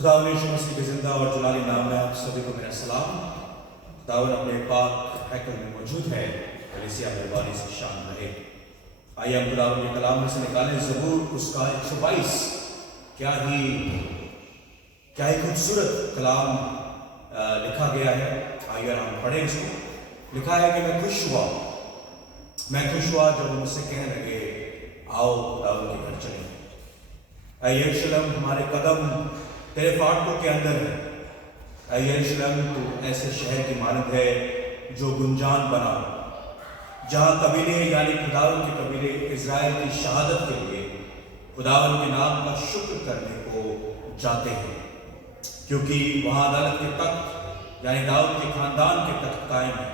खुदावंद यीशु मसीह के जिंदा और जलाली नाम में आप सभी को मेरा सलाम। खुदावंद अपने पाक हैकल में मौजूद है, कलीसिया मेहरबानी से शान रहे। आइए हम खुदावंद के कलाम में से निकालें ज़बूर उसका 122। क्या ही खूबसूरत कलाम लिखा गया है। आइए हम पढ़ें इसको। लिखा है कि मैं खुश हुआ जब मुझसे कहने लगे आओ खुदावंद के घर चलें। ऐ यरूशलेम हमारे कदम तेरे फाटकों के अंदर है। ऐ यरूशलेम तू ऐसे शहर की मानद है जो गुंजान बना, जहाँ कबीले यानी खुदावंद के कबीले इज़राइल की शहादत के लिए खुदावंद के नाम का शुक्र करने को जाते हैं, क्योंकि वहाँ अदालत के तख्त यानी दाऊद के खानदान के तख्त कायम है।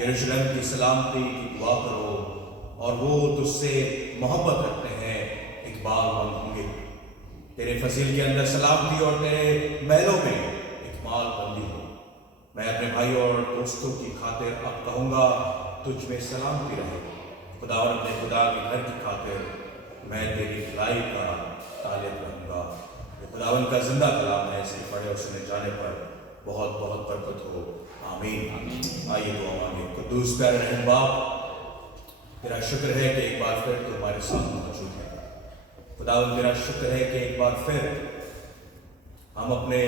यरूशलेम की सलामती की दुआ करो और वो तुझसे मोहब्बत रखते हैं, इकबाल मंद होंगे। तेरे फजील के अंदर सलामती और तेरे महलों में इकबाल बंदी हो। मैं अपने भाइयों और दोस्तों की खातिर अब कहूँगा तुझ में सलामती रहे। खुदावंद अपने खुदा के घर की खातिर मैं तेरी भलाई का तालिब रहूँगा। ये खुदावंद का जिंदा कलाम है, इसे पढ़े और सुने जाने पर बहुत बहुत बरकत हो। आमीन। आइए दुआ मांगे। कुद्दूस प्यारे रहम बाप, तेरा शुक्र है कि एक बार फिर तू हमारे सामने मौजूद है। खुदावंद तेरा शुक्र है कि एक बार फिर हम अपने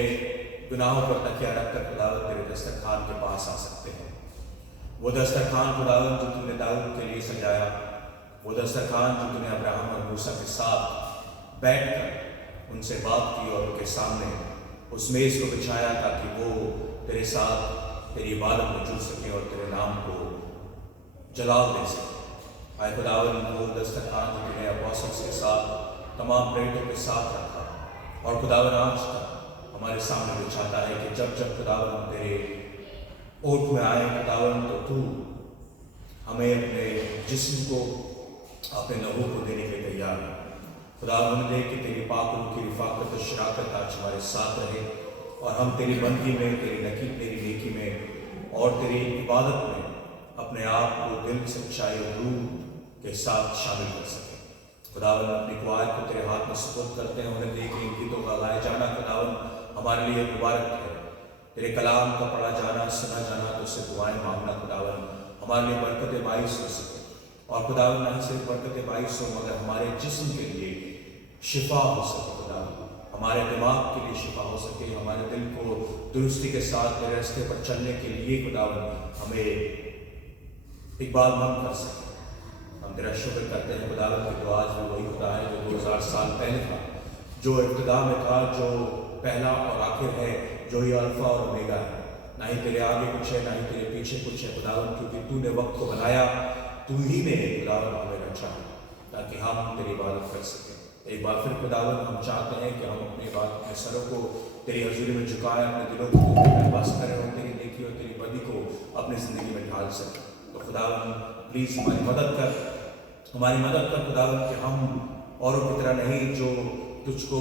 गुनाहों पर तकिया रखकर खुदावंद तेरे दस्तरखान के पास आ सकते हैं। वो दस्तरखान खुदावंद जो तूने दाऊद के लिए सजाया, वो दस्तरखान जो तूने अब्राहम और मूसा के साथ बैठकर उनसे बात की और उनके सामने उस मेज़ को बिछाया ताकि वो तेरे साथ तेरी इबादत में जुड़ सके और तेरे नाम को जलाल दे सके। आए खुदावंद वो दस्तरखान जो तूने अपोस्टल्स के साथ तमाम प्रेरितों के साथ रखा और खुदावंद आज तक हमारे सामने बिछाता है कि जब जब खुदावंद तेरे ओट में आए खुदावंद तो तू हमें अपने जिस्म को अपने लहू को देने के लिए तैयार है। खुदावंद दे कि तेरी पाक रूह की रिफाकत और शराकत आज हमारे साथ रहे और हम तेरी बंदगी में, तेरी नेकी में और तेरी इबादत में अपने आप को दिल, सच्चाई और रूह के साथ शामिल कर सकें। खुदावंद अपनी दुआएं को तेरे हाथ में सुपुर्द करते हैं। उन्हें देख इन गीतों का गाया जाना खुदावंद हमारे लिए मुबारक है। तेरे कलाम का पढ़ा जाना, सुना जाना, तो उससे दुआएं मांगना खुदावंद हमारे लिए बरकत बाइस हो सके। और खुदावंद नहीं सिर्फ बरकत बाइस हो मगर हमारे जिस्म के लिए शिफा हो सके। खुदावंद हमारे दिमाग के लिए शिफा हो सके, हमारे दिल को दुरुस्ती के साथ तेरे रास्ते पर चलने के लिए खुदावंद हमें इकबालमंद कर सके। हम तेरा शुक्र करते हैं खुदावंद की दुआ आज भी वही खुदा है जो 2000 साल पहले था, जो इब्तिदा में था, जो पहला और आखिर है, जो ही अल्फा और ओमेगा है। ना ही तेरे आगे कुछ है, ना ही तेरे पीछे कुछ है खुदावंद, क्योंकि तूने वक्त को बनाया, तू ही ने खुदावंद हमें रचा ताकि हम तेरी इबादत कर सकें। एक बार फिर खुदावंद हम चाहते हैं कि हम अपनी इबादत में सरों को तेरी हजूरी में झुकाएं, अपने दिलों को बस करें और तेरी नेकी और तेरी बदी को अपनी ज़िंदगी में ढाल सकें। तो खुदावंद प्लीज़ हमारी मदद कर खुदावंद कि हम औरों की तरह नहीं जो तुझको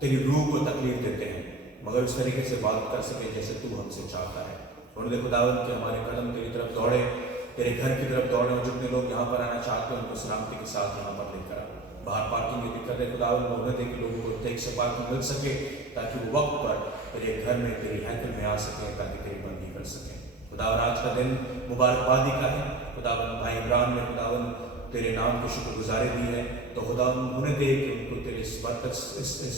तेरी रूह को तकलीफ देते हैं मगर उस तरीके से बात कर सके जैसे तू हमसे चाहता है। उन्होंने खुदावंद कि हमारे कदम तेरी तरफ दौड़े, तेरे घर की तरफ दौड़े और जितने लोग यहाँ पर आना चाहते हैं उनको सलामती के साथ यहाँ पर लेकर आए। बाहर पार्किंग की दिक्कत है खुदावंद, उन्हें दे कि लोगों को ठीक से पार्किंग मिल सके ताकि वो वक्त पर तेरे घर में, तेरी हैकल में आ सके ताकि तेरी बंदी कर सकें। खुदावंद आज का दिन मुबारकबादी का है। खुदावंद भाई इमरान ने खुदावंद तेरे नाम की शुक्रगुजारी दी है, तो खुदावंद उन्हें दे कि उनको तेरी इस बरकत, इस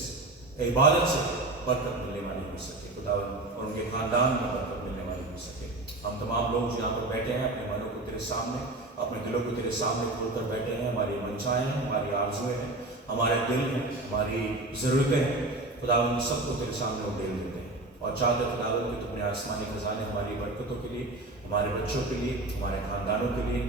इबादत से बरकत मिलने वाली हो सके खुदावंद, और उनके खानदान में बरकत मिलने वाली हो सके। हम तमाम लोग जो यहाँ पर बैठे हैं अपने मनों को तेरे सामने, अपने दिलों को तेरे सामने खोलकर बैठे हैं। हमारी मंशाएँ हैं, हमारी आरज़ुएँ हैं, हमारे दिल हैं, हमारी ज़रूरतें हैं खुदावंद, सबको तेरे सामने उड़ेल देते हैं और चाहते खुदावंद कि तुमने आसमानी खजाने हमारी बरकतों के लिए, हमारे बच्चों के लिए, हमारे खानदानों के लिए,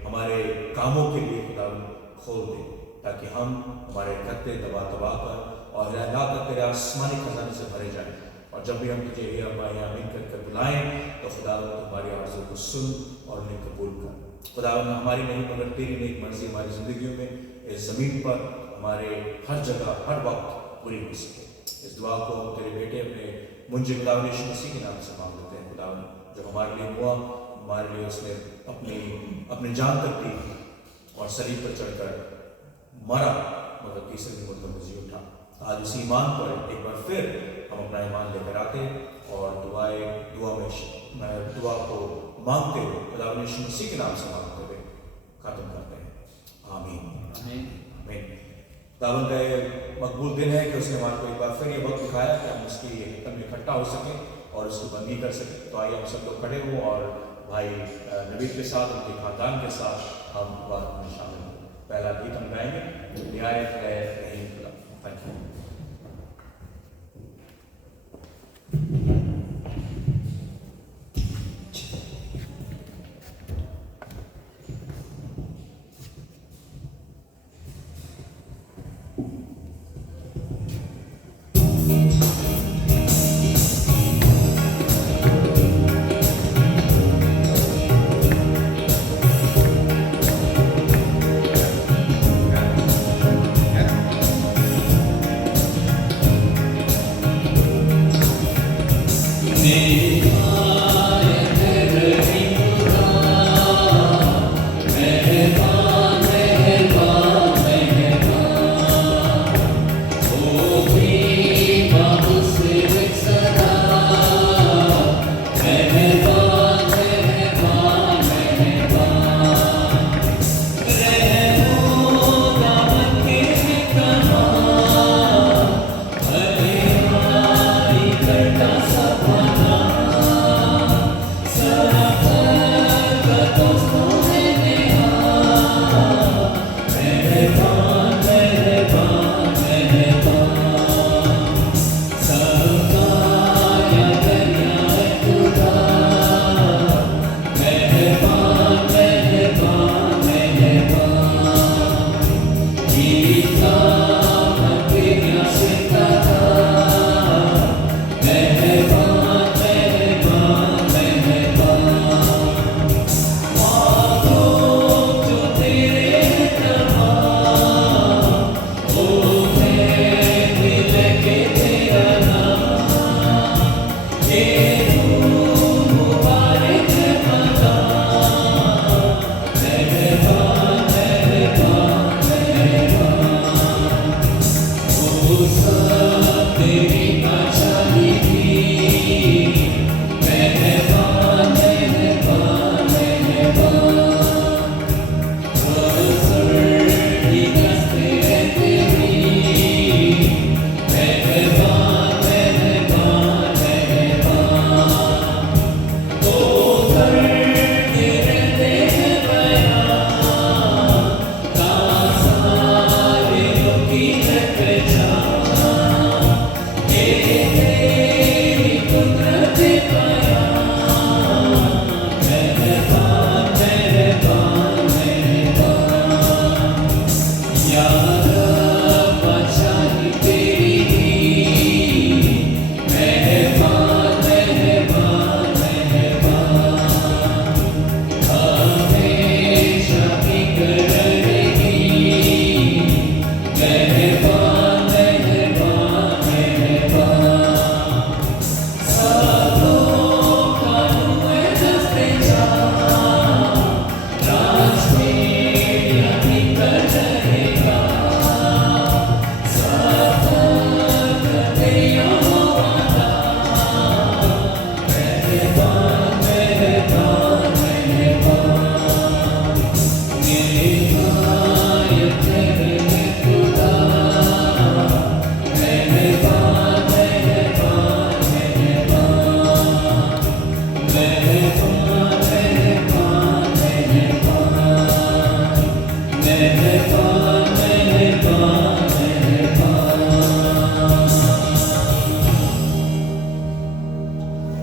हमारे कामों के लिए खुदावंद खोल दे ताकि हम हमारे खत्ते दबा कर और लाकर तेरे आसमानी खजाने से भरे जाएं। और जब भी हम तुझे हे अब्बा या आमीन कर बुलाएं तो खुदावंद तुम्हारी आरज़ू को सुन और उन्हें कबूल कर। खुदावंद हमारी नहीं मगर तेरी नेक मर्जी हमारी ज़िंदगियों में, इस ज़मीन पर, हमारे हर जगह, हर वक्त पूरी हो सके। इस दुआ को हम तेरे बेटे अपने मुंजी खुदावंद यीशु मसीह के नाम से मांग लेते हैं। खुदावंद जो हमारे लिए हुआ, हमारे लिए उसने अपनी जान तक दी और सलीब पर चढ़कर मरा मगर तीसरे दिन मुर्दों में जी उठा। आज इस ईमान पर एक बार फिर हम अपना ईमान लेकर आते हैं और दुआ को मांगते हुए खुदावंद यीशु मसीह के नाम से मांगते हुए खत्म करते हैं। आमीन आमीन। खुदावंद का ये मकबूल दिन है कि उसने हमारे को एक बार फिर ये वक्त दिखाया कि हम उसकी हिकम में इकट्ठा हो सकें और उसको बंदी कर सकें। तो आइए हम सब लोग खड़े हों और भाई नबीद के साथ, उनके खानदान के साथ हम बात में शामिल हों। पहला गीत हम गाएंगे, रियायत है नहीं खुदा। Thank you.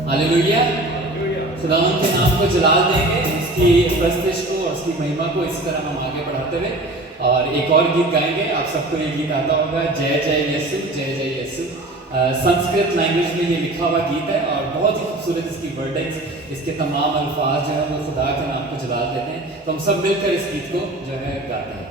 हालेलुया। खुदावंद के नाम को जलाल देंगे, उसकी प्रस्तिश को और उसकी महिमा को इस तरह हम आगे बढ़ाते हुए और एक और गीत गाएंगे। आप सबको ये गीत आता होगा, जय जय यीशु, जय जय यीशु। संस्कृत लैंग्वेज में ये लिखा हुआ गीत है और बहुत ही खूबसूरत इसकी वर्डिंग्स, इसके तमाम अल्फाज जो है वो खुदा के नाम को जलाल देते हैं। तो हम सब मिलकर इस गीत को जो है गाते हैं।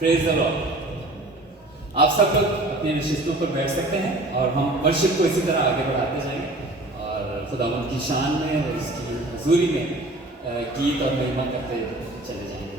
Praise the Lord. आप सब लोग अपने नशिस्तों पर बैठ सकते हैं और हम वर्शिप को इसी तरह आगे बढ़ाते जाएंगे और खुदावंद की शान में और उसकी हजूरी में गीत और महिमा करते चले जाएंगे।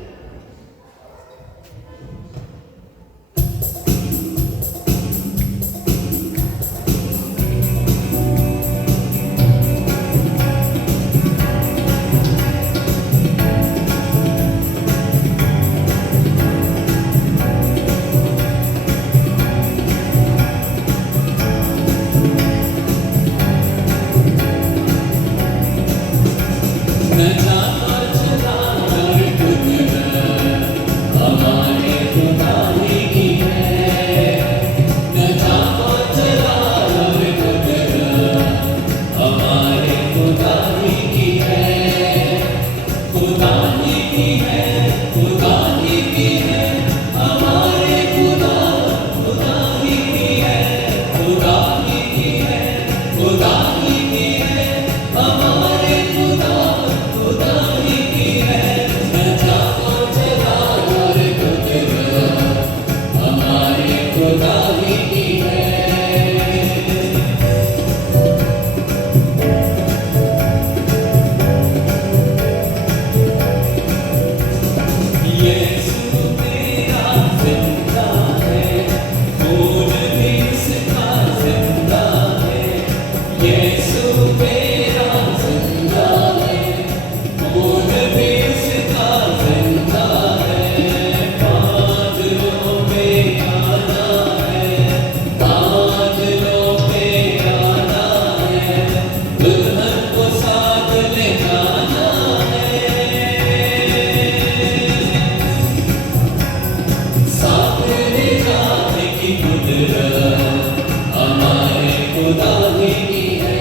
कुदरत हमारे खुदा ही की है,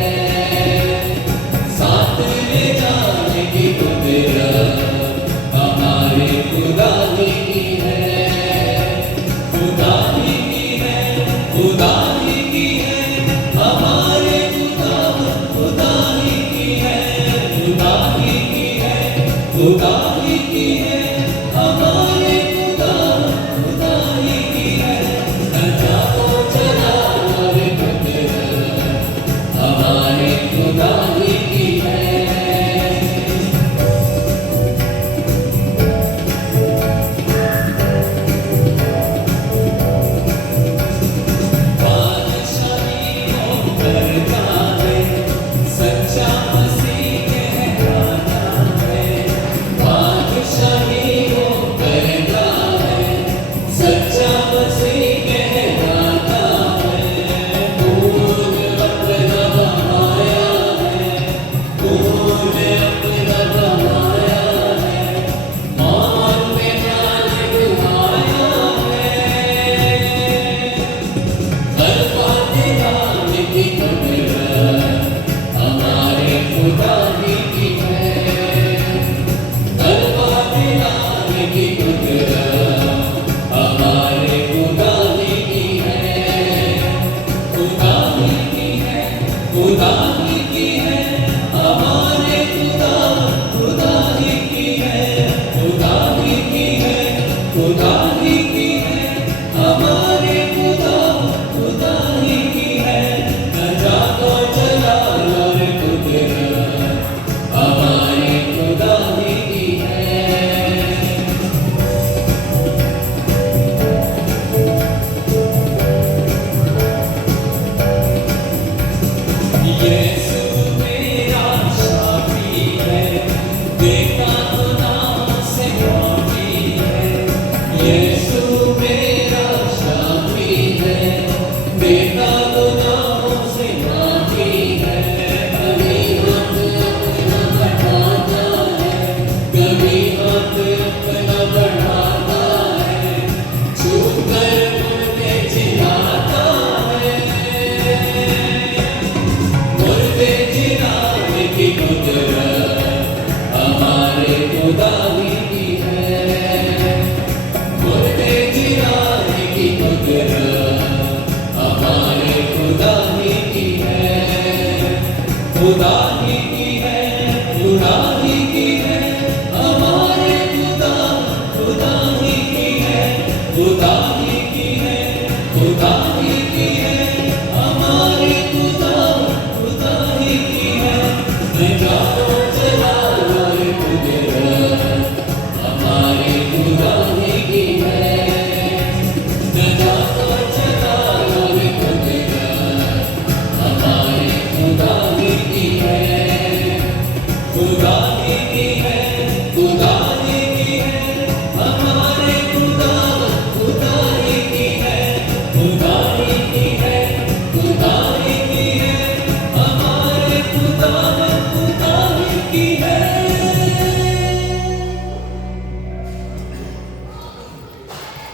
साथ ले जाने की कुदरत हमारे खुदा ही की है, खुदा ही की है, खुदा ही की है, हमारे खुदा ही की है, खुदा ही की है, खुदा ही की है, हमारे खुदा ही की है, सजा को चला और कुदरत हमारे खुदा ही की है।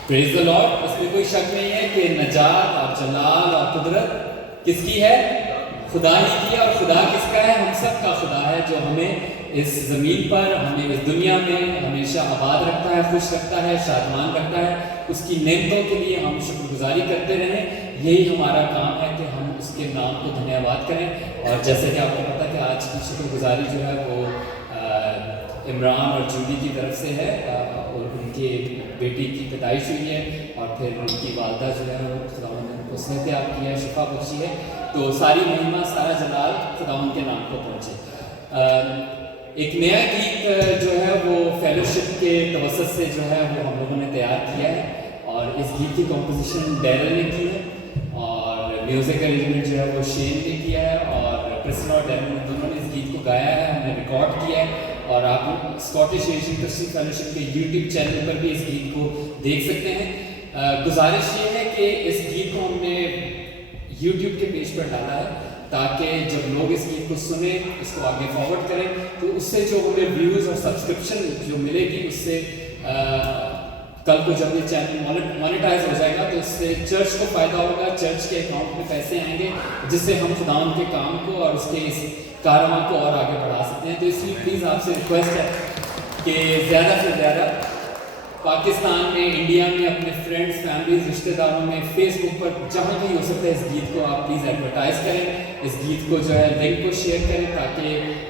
Praise the Lord. इसमें कोई शक नहीं है कि नजात और जलाल और कुदरत किसकी है? खुदा ही की है। और खुदा किसका है? हम सब का खुदा है, जो हमें इस ज़मीन पर, हमें इस दुनिया में हमेशा आबाद रखता है, खुश रखता है, शादमान रखता है। उसकी नेमतों के लिए हम शुक्रगुजारी करते रहें। यही हमारा काम है कि हम उसके नाम को धन्यवाद करें। और जैसे कि आपको पता है कि आज की शुक्रगुजारी जो है वो इमरान और जूली की तरफ से है, और उनके बेटी की पैदाइश हुई है, और फिर उनकी वालदा जो है वो खुदावंद ने उनको सेहतयाब किया है, शिफा बख्शी है। तो सारी महिमा, सारा जलाल खुदावंद के नाम को पहुँचे। एक नया गीत जो है वो फेलोशिप के तवसत से जो है वो हम लोगों ने तैयार किया है, और इस गीत की कंपोजिशन डैरल ने की है, और म्यूज़िक अरेंजमेंट जो है वो शेन ने किया है, और प्रिसन और डैरल दोनों ने इस गीत को गाया है, हमने रिकॉर्ड किया है। और आप स्कॉटिश एशियन क्रिश्चियन फेलोशिप के यूट्यूब चैनल पर भी इस गीत को देख सकते हैं। गुजारिश ये है कि इस गीत को हमने यूट्यूब के पेज पर डाला है, ताकि जब लोग इस गीत को सुने, इसको आगे फॉरवर्ड करें, तो उससे जो हमें व्यूज़ और सब्सक्रिप्शन जो मिलेगी, उससे कल को जब ये चैनल मोनेटाइज हो जाएगा तो इससे चर्च को फ़ायदा होगा, चर्च के अकाउंट में पैसे आएंगे जिससे हम खुदावन के काम को और उसके इस कारवां को और आगे बढ़ा सकते हैं। तो इसलिए प्लीज़ आपसे रिक्वेस्ट है कि ज़्यादा से ज़्यादा पाकिस्तान में, इंडिया में, अपने फ्रेंड्स, फैमिलीज, रिश्तेदारों में, फेसबुक पर जहाँ कहीं हो सकता है इस गीत को आप प्लीज़ एडवर्टाइज़ करें, इस गीत को जो है लिंक को शेयर करें ताकि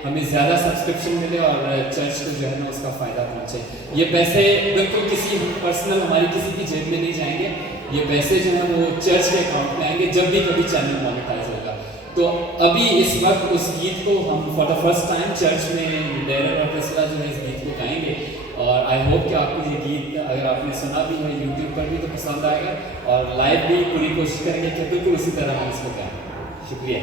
हमें ज़्यादा सब्सक्रिप्शन मिले और चर्च को जो है ना उसका फ़ायदा पहुँचे। ये पैसे बिल्कुल किसी पर्सनल हमारी किसी की जेब में नहीं जाएंगे, ये पैसे जो है वो चर्च के अकाउंट में आएंगे जब भी कभी चैनल मोनेटाइज होगा। तो अभी इस वक्त उस गीत को हम for the first time church में डेरर और प्रिस्किला जो है इस गीत को गाएंगे और आई होप कि आपको ये गीत अगर आपने सुना भी है यूट्यूब पर भी तो पसंद आएगा और लाइव भी पूरी कोशिश करेंगे कि बिल्कुल उसी तरह हम इसको गाएं। शुक्रिया।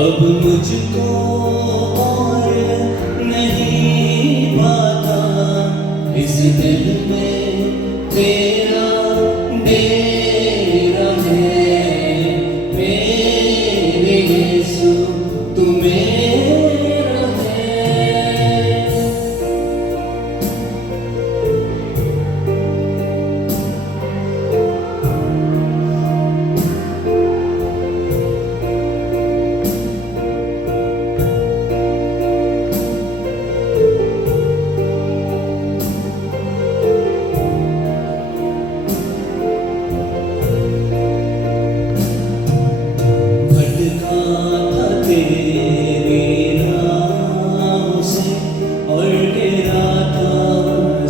अब मुझको और नहीं पाता इस दिल में तेरा डेरा है। मेरे यीशु तू मेरा है।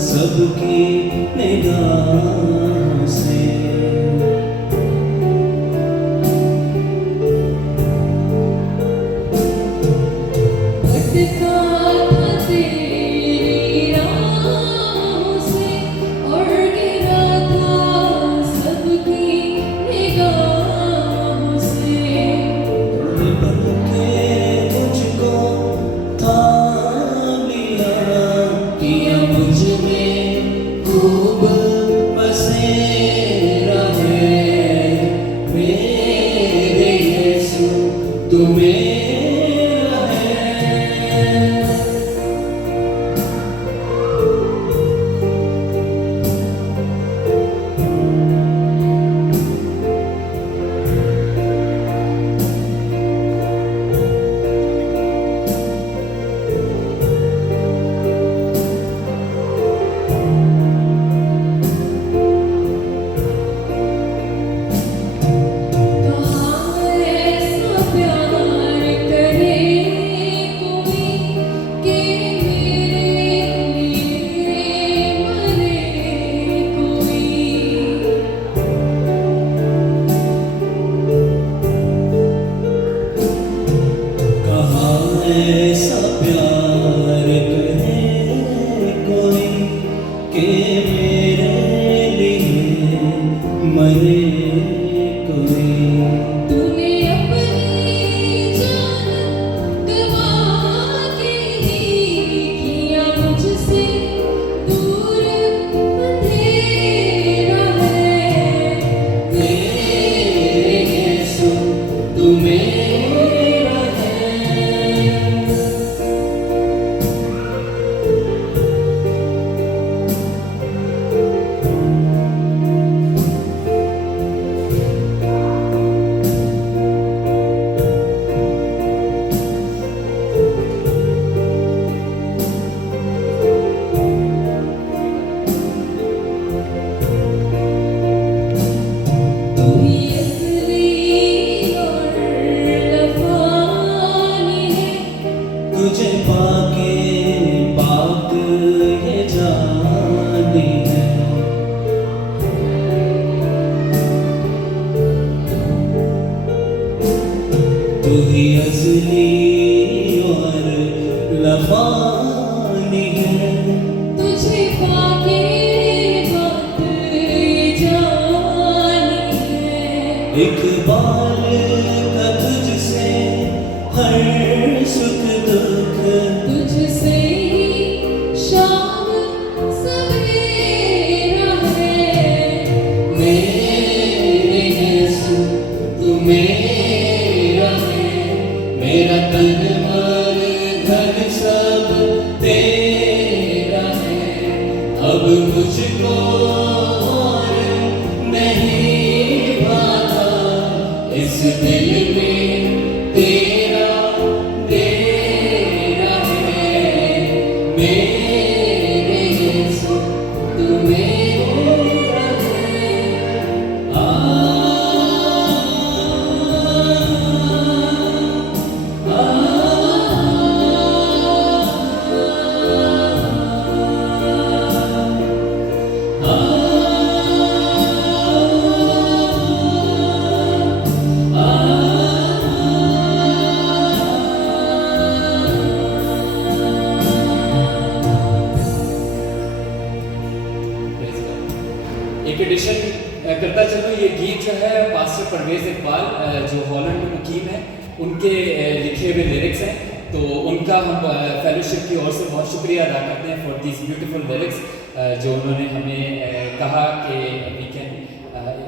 सबकी निगाहों से भटका था तेरी राहों से और गिरा था सबकी निगाहों से। बन के मुझको थाम लिया, किया मुझ में खूब बसेरा है। मेरे यीशु तू मेरा है। कहाँ ऐसा प्यार करे कोई कि मेरे लिए मरे कोई। कहाँ ऐसा प्यार करे कोई कि मेरे लिए मरे कोई। तूने अपनी जान गंवा के ही किया मुझसे दूर अंधेरा है। मेरे यीशु तू मेरा है। अब मुझको और नहीं भाता, इस दिल में तेरा डेरा है। मेरे यीशु तू मेरा है। Praise God. एक एडिशन करता चलूँ, ये गीत जो है पास्टर परवेज इकबाल जो हॉलैंड में मुकीम है, उनके लिखे हुए लिरिक्स हैं। तो उनका हम फेलोशिप की ओर से बहुत शुक्रिया अदा करते हैं फॉर दिस ब्यूटीफुल लिरिक्स जो उन्होंने हमें कहा कि वी कैन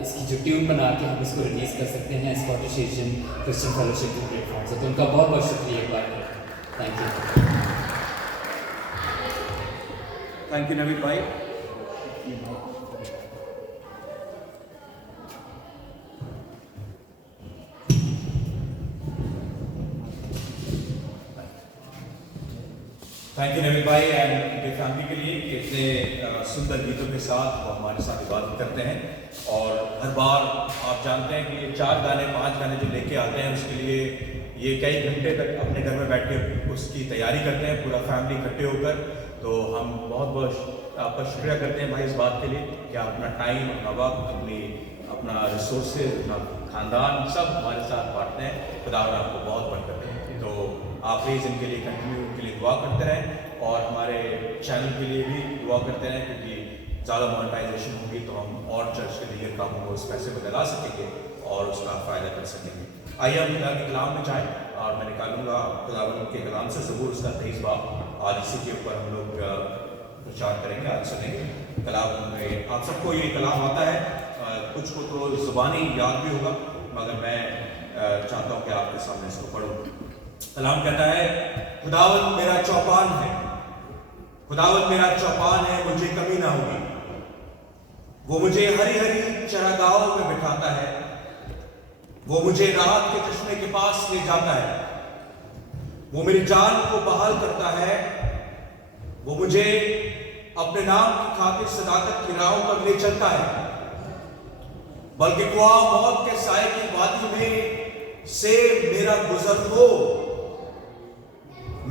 इसकी जो ट्यून बना के हम इसको रिलीज़ कर सकते हैं स्कॉटिश एशियन क्रिश्चियन फेलोशिप के प्लेटफॉर्म से। तो उनका बहुत बहुत शुक्रिया एक बार। Thank you. Thank you Naveed भाई। थैंक यू नवीद भाई एंड उनके फैमिली के लिए कि इतने सुंदर गीतों के साथ वो हमारे साथ इबादत करते हैं। और हर बार आप जानते हैं कि ये 4 गाने 5 गाने जो लेके आते हैं उसके लिए ये कई घंटे तक अपने घर में बैठ के उसकी तैयारी करते हैं, पूरा फैमिली इकट्ठे होकर। तो हम बहुत बहुत आपका शुक्रिया करते हैं भाई इस बात के लिए कि आप अपना टाइम, अपना वक्त, अपना रिसोर्सेज, अपना खानदान सब हमारे साथ बांटते हैं। खुदावन आपको बहुत बरकत दें। तो आप प्लीज़ इनके लिए कंटिन्यू उनके लिए दुआ करते रहें और हमारे चैनल के लिए भी दुआ करते रहें, क्योंकि ज़्यादा मोनेटाइजेशन होगी तो हम और चर्च के लिए कामों को उस पैसे को लगा सकेंगे और उसका फ़ायदा कर सकेंगे। आइए हम खुदा के कलाम में जाएँ और मैं निकालूंगा खुदावन के कलाम से ज़बूर उसका 23 बाब। आज इसी के ऊपर हम लोग प्रचार करेंगे, आज सुनेंगे कलाम में। आप सबको ये कलाम आता है, कुछ को तो ज़ुबानी याद भी होगा, मगर मैं चाहता हूँ कि आपके सामने इसको पढ़ूँ। कलाम कहता है, खुदावन मेरा चौपान है, खुदावन मेरा चौपान है, मुझे कमी ना होगी। वो मुझे हरी हरी चरागाहों में बिठाता है, वो मुझे राहत के चश्मे के पास ले जाता है, वो मेरी जान को बहाल करता है, वो मुझे अपने नाम की खातिर सदाकत की राहों पर ले चलता है। बल्कि कुआं मौत के साए की वादी में से मेरा गुजर हो,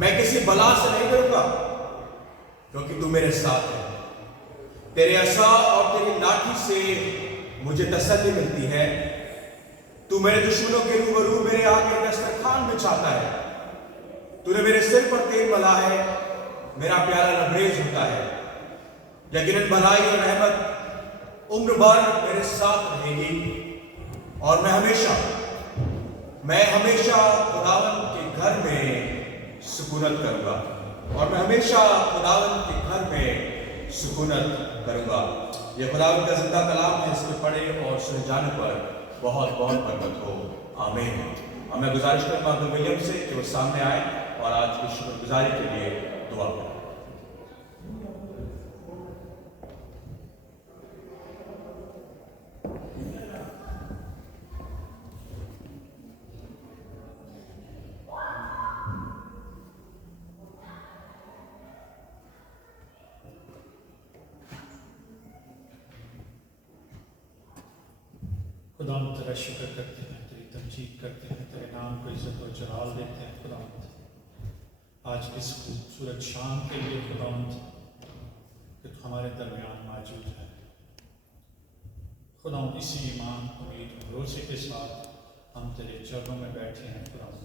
मैं किसी बला से नहीं डरूंगा, क्योंकि तू मेरे साथ है। तेरे असा और तेरी लाठी से मुझे तसल्ली मिलती है। तू मेरे दुश्मनों के रूबरू मेरे आगे दस्तरखान बिछाता है। तूने मेरे सिर पर तेल मला है, मेरा प्यारा लबरेज होता है। यकीनन भलाई और रहमत उम्र भर मेरे साथ रहेगी और मैं हमेशा खुदावन के घर में सुकूनत करूंगा, और मैं हमेशा खुदावन के घर में सुकूनत करूंगा। यह खुदावन का जिंदा कलाम है, इसको पढ़े और सुने जाने पर बहुत बहुत बरकत हो। आमीन। और मैं गुजारिश करूंगा अब्दुल विलियम से कि वो सामने आए और आज की शुक्रगुजारी के लिए दुआ करें। खुदाम तेरा शुक्र करते हैं, तेरी तमजीद करते हैं, तेरे नाम को इज्जत और जलाल देते हैं। खुदाम आज इस खूबसूरत शाम के लिए खुदाम कि तू हमारे दरमियान मौजूद है। खुदाम इसी ईमान, उम्मीद, भरोसे के साथ हम तेरे चरणों में बैठे हैं खुदाम,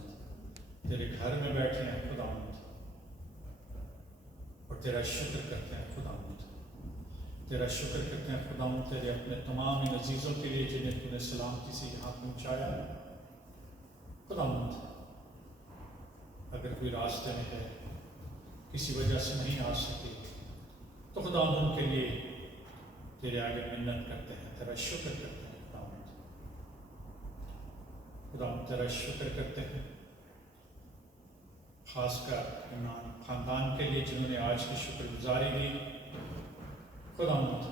तेरे घर में बैठे हैं खुदाम, और तेरा शुक्र करते हैं खुदाम, तेरा शुक्र करते हैं खुदाम तेरे अपने तमाम इन अजीज़ों के लिए जिन्हें तूने सलामती से यहाँ पहुँचाया। खुदाम अगर कोई रास्ते में है, किसी वजह से नहीं आ सके, तो खुदाम उनके लिए तेरे आगे मिन्नत करते हैं, तेरा शुक्र करते हैं खुदाम, खुदाम तेरा शुक्र करते हैं खासकर इमरान खानदान के लिए जिन्होंने आज की शुक्रगुजारी दी। खुदावंद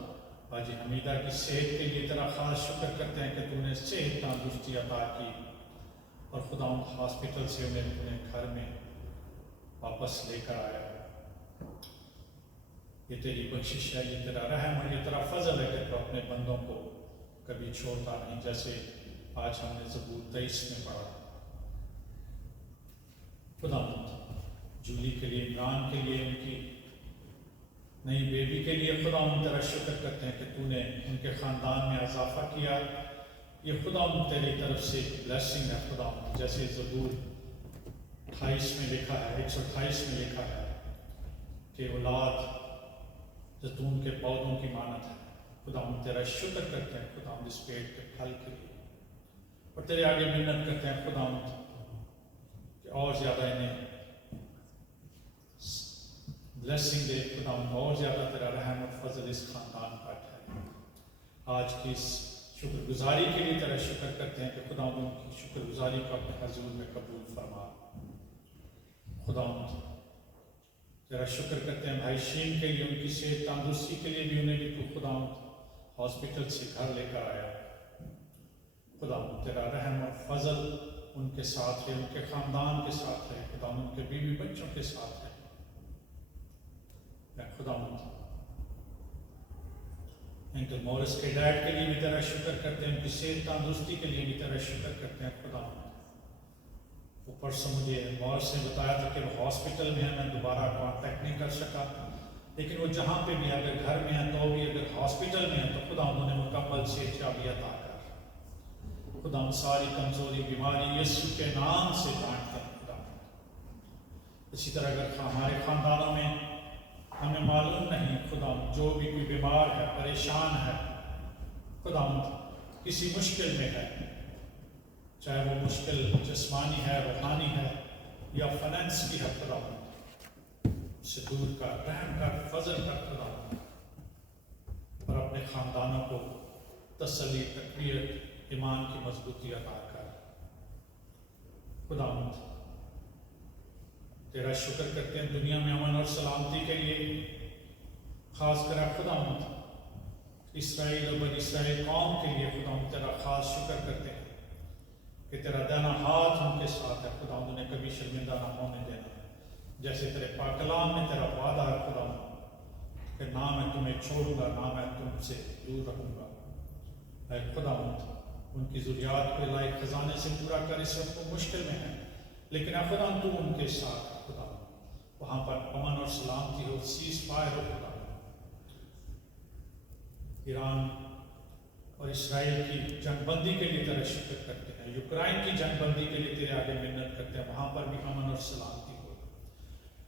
हाजी हमीदा की सेहत के लिए तेरा खास शुक्र करते हैं कि तूने सेहत तंदुरुस्ती अता की और खुदावंद हॉस्पिटल से उन्हें अपने घर में वापस लेकर आया। ये तेरी बख्शिश है, ये तेरा रहम है, ये तेरा फजल है कि तू अपने बंदों को कभी छोड़ता नहीं, जैसे आज हमने ज़बूर 23 में पढ़ा। खुदावंद जूली के लिए, इमरान के लिए, उनकी नई बेबी के लिए खुदावंद तेरा शुक्र करते हैं कि तूने उनके ख़ानदान में इजाफा किया। ये खुदावंद तेरी तरफ से ब्लेसिंग है खुदावंद, जैसे ज़बूर 28 में लिखा है, 128 में लिखा है कि औलाद जैतून के पौधों की मानत है। खुदावंद तेरा शुक्र करते हैं खुदावंद इस पेड़ के फल के लिए, और तेरे आगे मिन्नत करते हैं खुदावंद कि और ज़्यादा इन्हें ब्लेसिंग दे खुदावंद, और ज़्यादा तेरा रहम और फजल इस खानदान पर है। आज की इस शुक्रगुजारी के लिए तेरा शुक्र करते हैं कि खुदावंद उनकी शुक्रगुजारी को अपने हजूर में कबूल फरमा। खुदावंद तेरा शुक्र करते हैं भाई शीम के लिए, उनकी सेहत तंदुरुस्ती के लिए भी, उन्हें भी तू खुदावंद हॉस्पिटल से घर लेकर आया। खुदावंद तेरा रहम और फजल उनके साथ है, उनके ख़ानदान के साथ है खुदावंद, उनके बीवी बच्चों के साथ है। मैं खुदावंद अंकल मॉरिस के डैड के लिए भी तेरा शुक्र करते हैं, उनकी सेहत तंदुरुस्ती के लिए भी तेरा शुक्र करते हैं खुदावंद। वो परसों मुझे मॉरिस ने बताया था कि वो हॉस्पिटल में है, मैं दोबारा कांटेक्ट नहीं कर सका, लेकिन वो जहाँ पे भी, अगर घर में है तो भी, अगर हॉस्पिटल में है तो खुदावंद उन्हें मुकम्मल सेहतयाबी अता कर। खुदावंद सारी कमजोरी बीमारी यीशु के नाम से काटते हैं खुदावंद। इसी तरह अगर हमारे ख़ानदानों में हमें मालूम नहीं खुदावंद, जो भी कोई बीमार है, परेशान है खुदावंद, किसी मुश्किल में है, चाहे वो मुश्किल जिस्मानी है, रूहानी है या फाइनेंस की है खुदावंद, उसे दूर कर, रहम कर, फजल कर खुदावंद, और अपने ख़ानदानों को तसल्ली, तक़वियत, ईमान की मजबूती अता कर। खुदावंद तेरा शुक्र करते हैं दुनिया में अमन और सलामती के लिए, खासकर खुदावंद इस्राएल और बनी इस्राएल कौम के लिए खुदावंद तेरा खास शुक्र करते हैं कि तेरा दाना हाथ उनके साथ है खुदावंद, उन्हें कभी शर्मिंदा ना होने देना, जैसे तेरे पाक कलाम में तेरा वादा है खुदावंद कि ना मैं तुम्हें छोड़ूंगा, ना मैं तुमसे दूर रहूंगा। ऐ खुदावंद उनकी ज़रूरियात को लायक खजाने से पूरा कर, इस वक्त वो मुश्किल में है, लेकिन खुदावंद तू उनके साथ खुदावंद, वहाँ पर अमन और सलामती हो, सीज़ फायर हो खुदावंद। ईरान और इसराइल की जंगबंदी के लिए तेरा शुक्र करते हैं, यूक्रेन की जंगबंदी के लिए तेरे आगे मिन्नत करते हैं, वहाँ पर भी अमन और सलामती हो।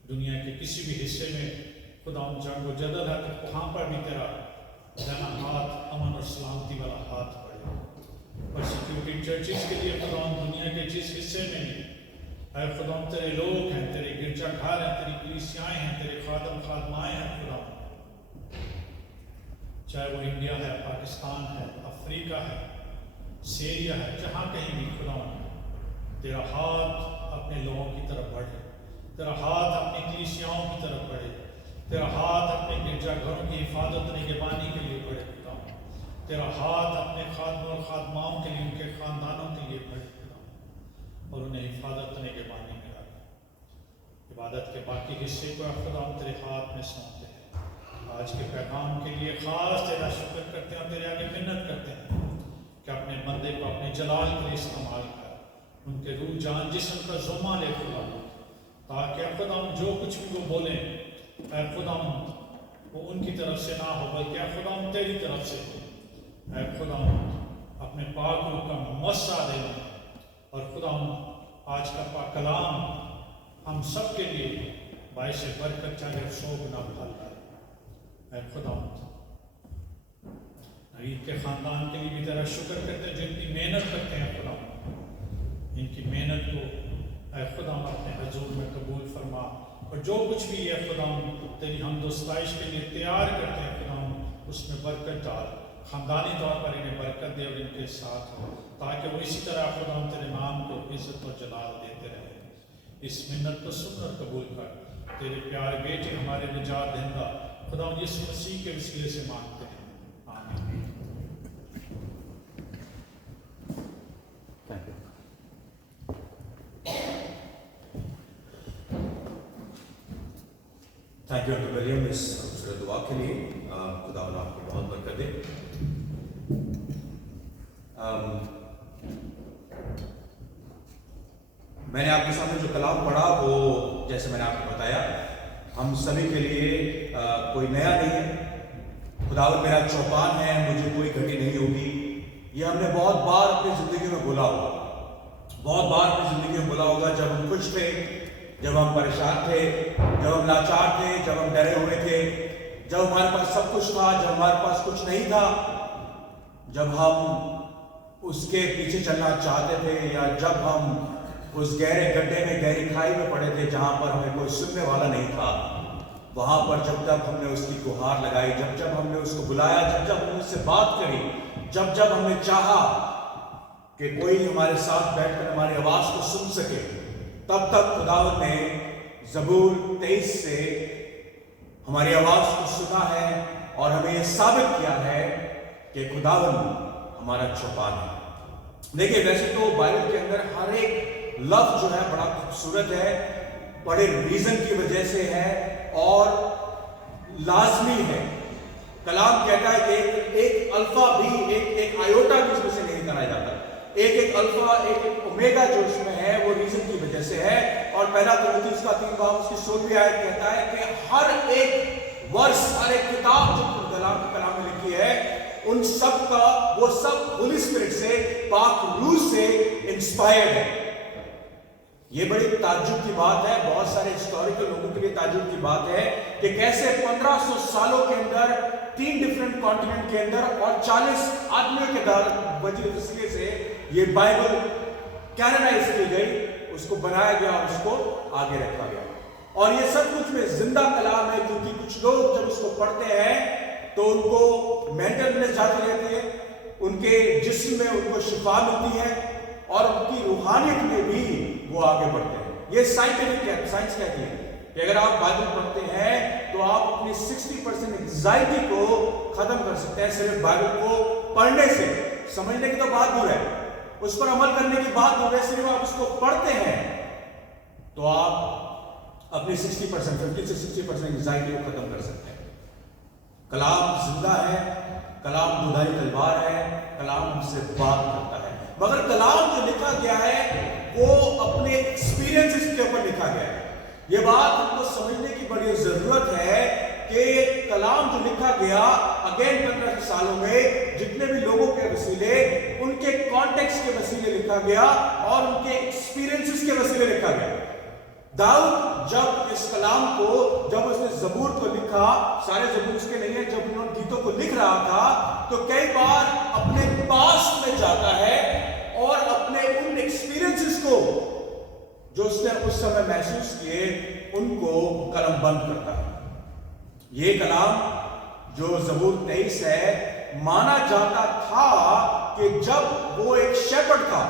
दुनिया के किसी भी हिस्से में खुदावंद जंग व जदल है तो वहाँ पर भी तेरा दाना हाथ, अमन और सलामती वाला हाथ बढ़े। परसिक्यूटेड चर्चिस के लिए खुदावंद दुनिया के जिस हिस्से में भी है खुदावंद, तेरे लोग हैं, तेरे गिरजाघर हैं, तेरी कलीसियाएं हैं, तेरे खादम खादमाएं हैं खुदावंद, चाहे वो इंडिया है, पाकिस्तान है, अफ्रीका है, सीरिया है, जहाँ कहीं भी खुदावंद तेरा हाथ अपने लोगों की तरफ बढ़े, तेरा हाथ अपनी कलीसियाओं की तरफ बढ़े, तेरा हाथ अपने गिरजाघरों की हिफाजत निगरानी के लिए बढ़े खुदावंद, तेरा हाथ अपने खादम और खादमाओं के लिए, उनके ख़ानदानों के लिए बढ़े खुदावंद, और उन्हें हिफाजत निगरानी में रख। इबादत के बाकी हिस्से को खुदावंद तेरे हाथ में सौंपते हैं। आज के पैगाम के लिए खास तेरा शुक्र करते हैं और तेरे आगे मिन्नत करते हैं कि अपने बंदे को अपने जलाल के लिए इस्तेमाल कर, उनके रूह जान जिस्म का ज़ुमा ले खुदावंद, ताकि खुदावंद जो कुछ भी वो बोले खुदावंद वो उनकी तरफ से ना हो, बल्कि खुदावंद तेरी तरफ से हो। खुदावंद अपने पाक रूह का मस्सा दे, और खुदावंद आज का पाक कलाम हम सब के लिए बाइस बरकत, चाहे 100 गुना फल है। खुदावंद नवीद के ख़ानदान के लिए भी तेरा शुक्र करते हैं, जिनकी मेहनत करते हैं खुदावंद, इनकी मेहनत को खुदावंद अपने हजूर में कबूल फरमा, और जो कुछ भी है खुदावंद तेरी हमद सताइश के लिए तैयार करते हैं खुदावंद, उसमें बरकत डाल, ख़ानदानी तौर पर इन्हें बरकत दे और इनके साथ हो, ताकि वो इसी तरह खुदावंद तेरे नाम को इज़्ज़त और जलाल देते रहे। इस मिन्नत को सुन और कबूल कर। तेरे प्यारे बेटे हमारे निजात दहिंदा खुदावंद यीशु मसीह के वसीले से मांगते हैं, आमीन। थैंक यू अंकल विलियम इस खूबसूरत दुआ के लिए। खुदावंद आपको बहुत बरकत दे। मैंने आपके सामने जो कलाम पढ़ा वो जैसे मैंने आपको बताया हम सभी के लिए कोई नया नहीं है। खुदावंद मेरा चौपान है, मुझे कोई घटी नहीं होगी। ये हमने बहुत बार अपनी जिंदगी में बोला होगा, बहुत बार अपनी जिंदगी में बोला होगा, जब हम खुश थे, जब हम परेशान थे, जब हम लाचार थे, जब हम डरे हुए थे, जब हमारे पास सब कुछ था, जब हमारे पास कुछ नहीं था, जब हम उसके पीछे चलना चाहते थे, या जब हम उस गहरे गड्ढे में, गहरी खाई में पड़े थे जहां पर हमें कोई सुनने वाला नहीं था, वहां पर जब हमने उसकी गुहार लगाई, जब हमने उसको बुलाया, जब हमने उससे बात करी, जब हमने चाहा कि कोई हमारे साथ बैठकर हमारी आवाज को सुन सके, तब तक खुदावंद ने ज़बूर 23 से हमारी आवाज को सुना है और हमें यह साबित किया है कि खुदावंद हमारा चौपान है। देखिए, वैसे तो बाइबल के अंदर हर एक लफ्ज जो है बड़ा खूबसूरत है, बड़े रीजन की वजह से है और लाजमी है। कलाम कहता है कि एक अल्फा भी, एक आयोटा भी उसमें से नहीं कराया जाता। एक अल्फा, एक ओमेगा जो इसमें है वो रीजन की वजह से है। और पहला तिमुथियुस का 3 बाब उसकी 16वीं आयत कहता है कि हर एक वर्ष, हर एक किताब जो कलाम में लिखी है, उन सब का, वो सब होली स्पिरिट से, पाक रूह से इंस्पायर्ड है। ये बड़ी ताज्जुब की बात है, बहुत सारे हिस्टोरिकल लोगों के लिए ताज्जुब की बात है कि कैसे 1500 सालों के अंदर 3 डिफरेंट कॉन्टिनेंट के अंदर और 40 आदमियों के वजह से ये बाइबल कैनोनाइज की गई, उसको बनाया गया और उसको आगे रखा गया। और ये सब कुछ में जिंदा कलाम है, क्योंकि कुछ लोग जब उसको पढ़ते हैं तो उनको मेंटल इलनेस जाती रहती है, उनके जिस्म में उनको शिफा मिलती है और उनकी रूहानियत में भी वो आगे बढ़ते हैं। ये साइंटिफिक है, साइंस कहती है कि अगर आप बाइबल पढ़ते हैं तो आप अपनी 60% एंजाइटी को खत्म कर सकते हैं सिर्फ बाइबल को पढ़ने से। समझने की तो बात दूर है, उस पर अमल करने की बात दूर है, सिर्फ आप उसको पढ़ते हैं तो आप अपनी 60%, 50 से 60% एंजाइटी को खत्म कर सकते हैं। कलाम जिंदा है, कलाम दुधारी तलवार है, कलाम हमसे बात करता है। मगर कलाम जो लिखा गया है वो अपने एक्सपीरियंसेस के ऊपर लिखा गया है। ये बात हमको समझने की बड़ी जरूरत है कि कलाम जो लिखा गया अगेन 15 सालों में जितने भी लोगों के वसीले, उनके कॉन्टेक्स्ट के वसीले लिखा गया और उनके एक्सपीरियंसेस के वसीले लिखा गया। दाऊद जब इस कलाम को, जब उसने ज़बूर को लिखा, सारे ज़बूर उसके नहीं है, जब उन्होंने गीतों को लिख रहा था तो कई बार अपने पास्ट में जाता है और अपने उन एक्सपीरियंसेस को जो उसने उस समय महसूस किए उनको कलमबंद करता है। ये कलाम जो ज़बूर 23 है, माना जाता था कि जब वो एक शेपर्ड था,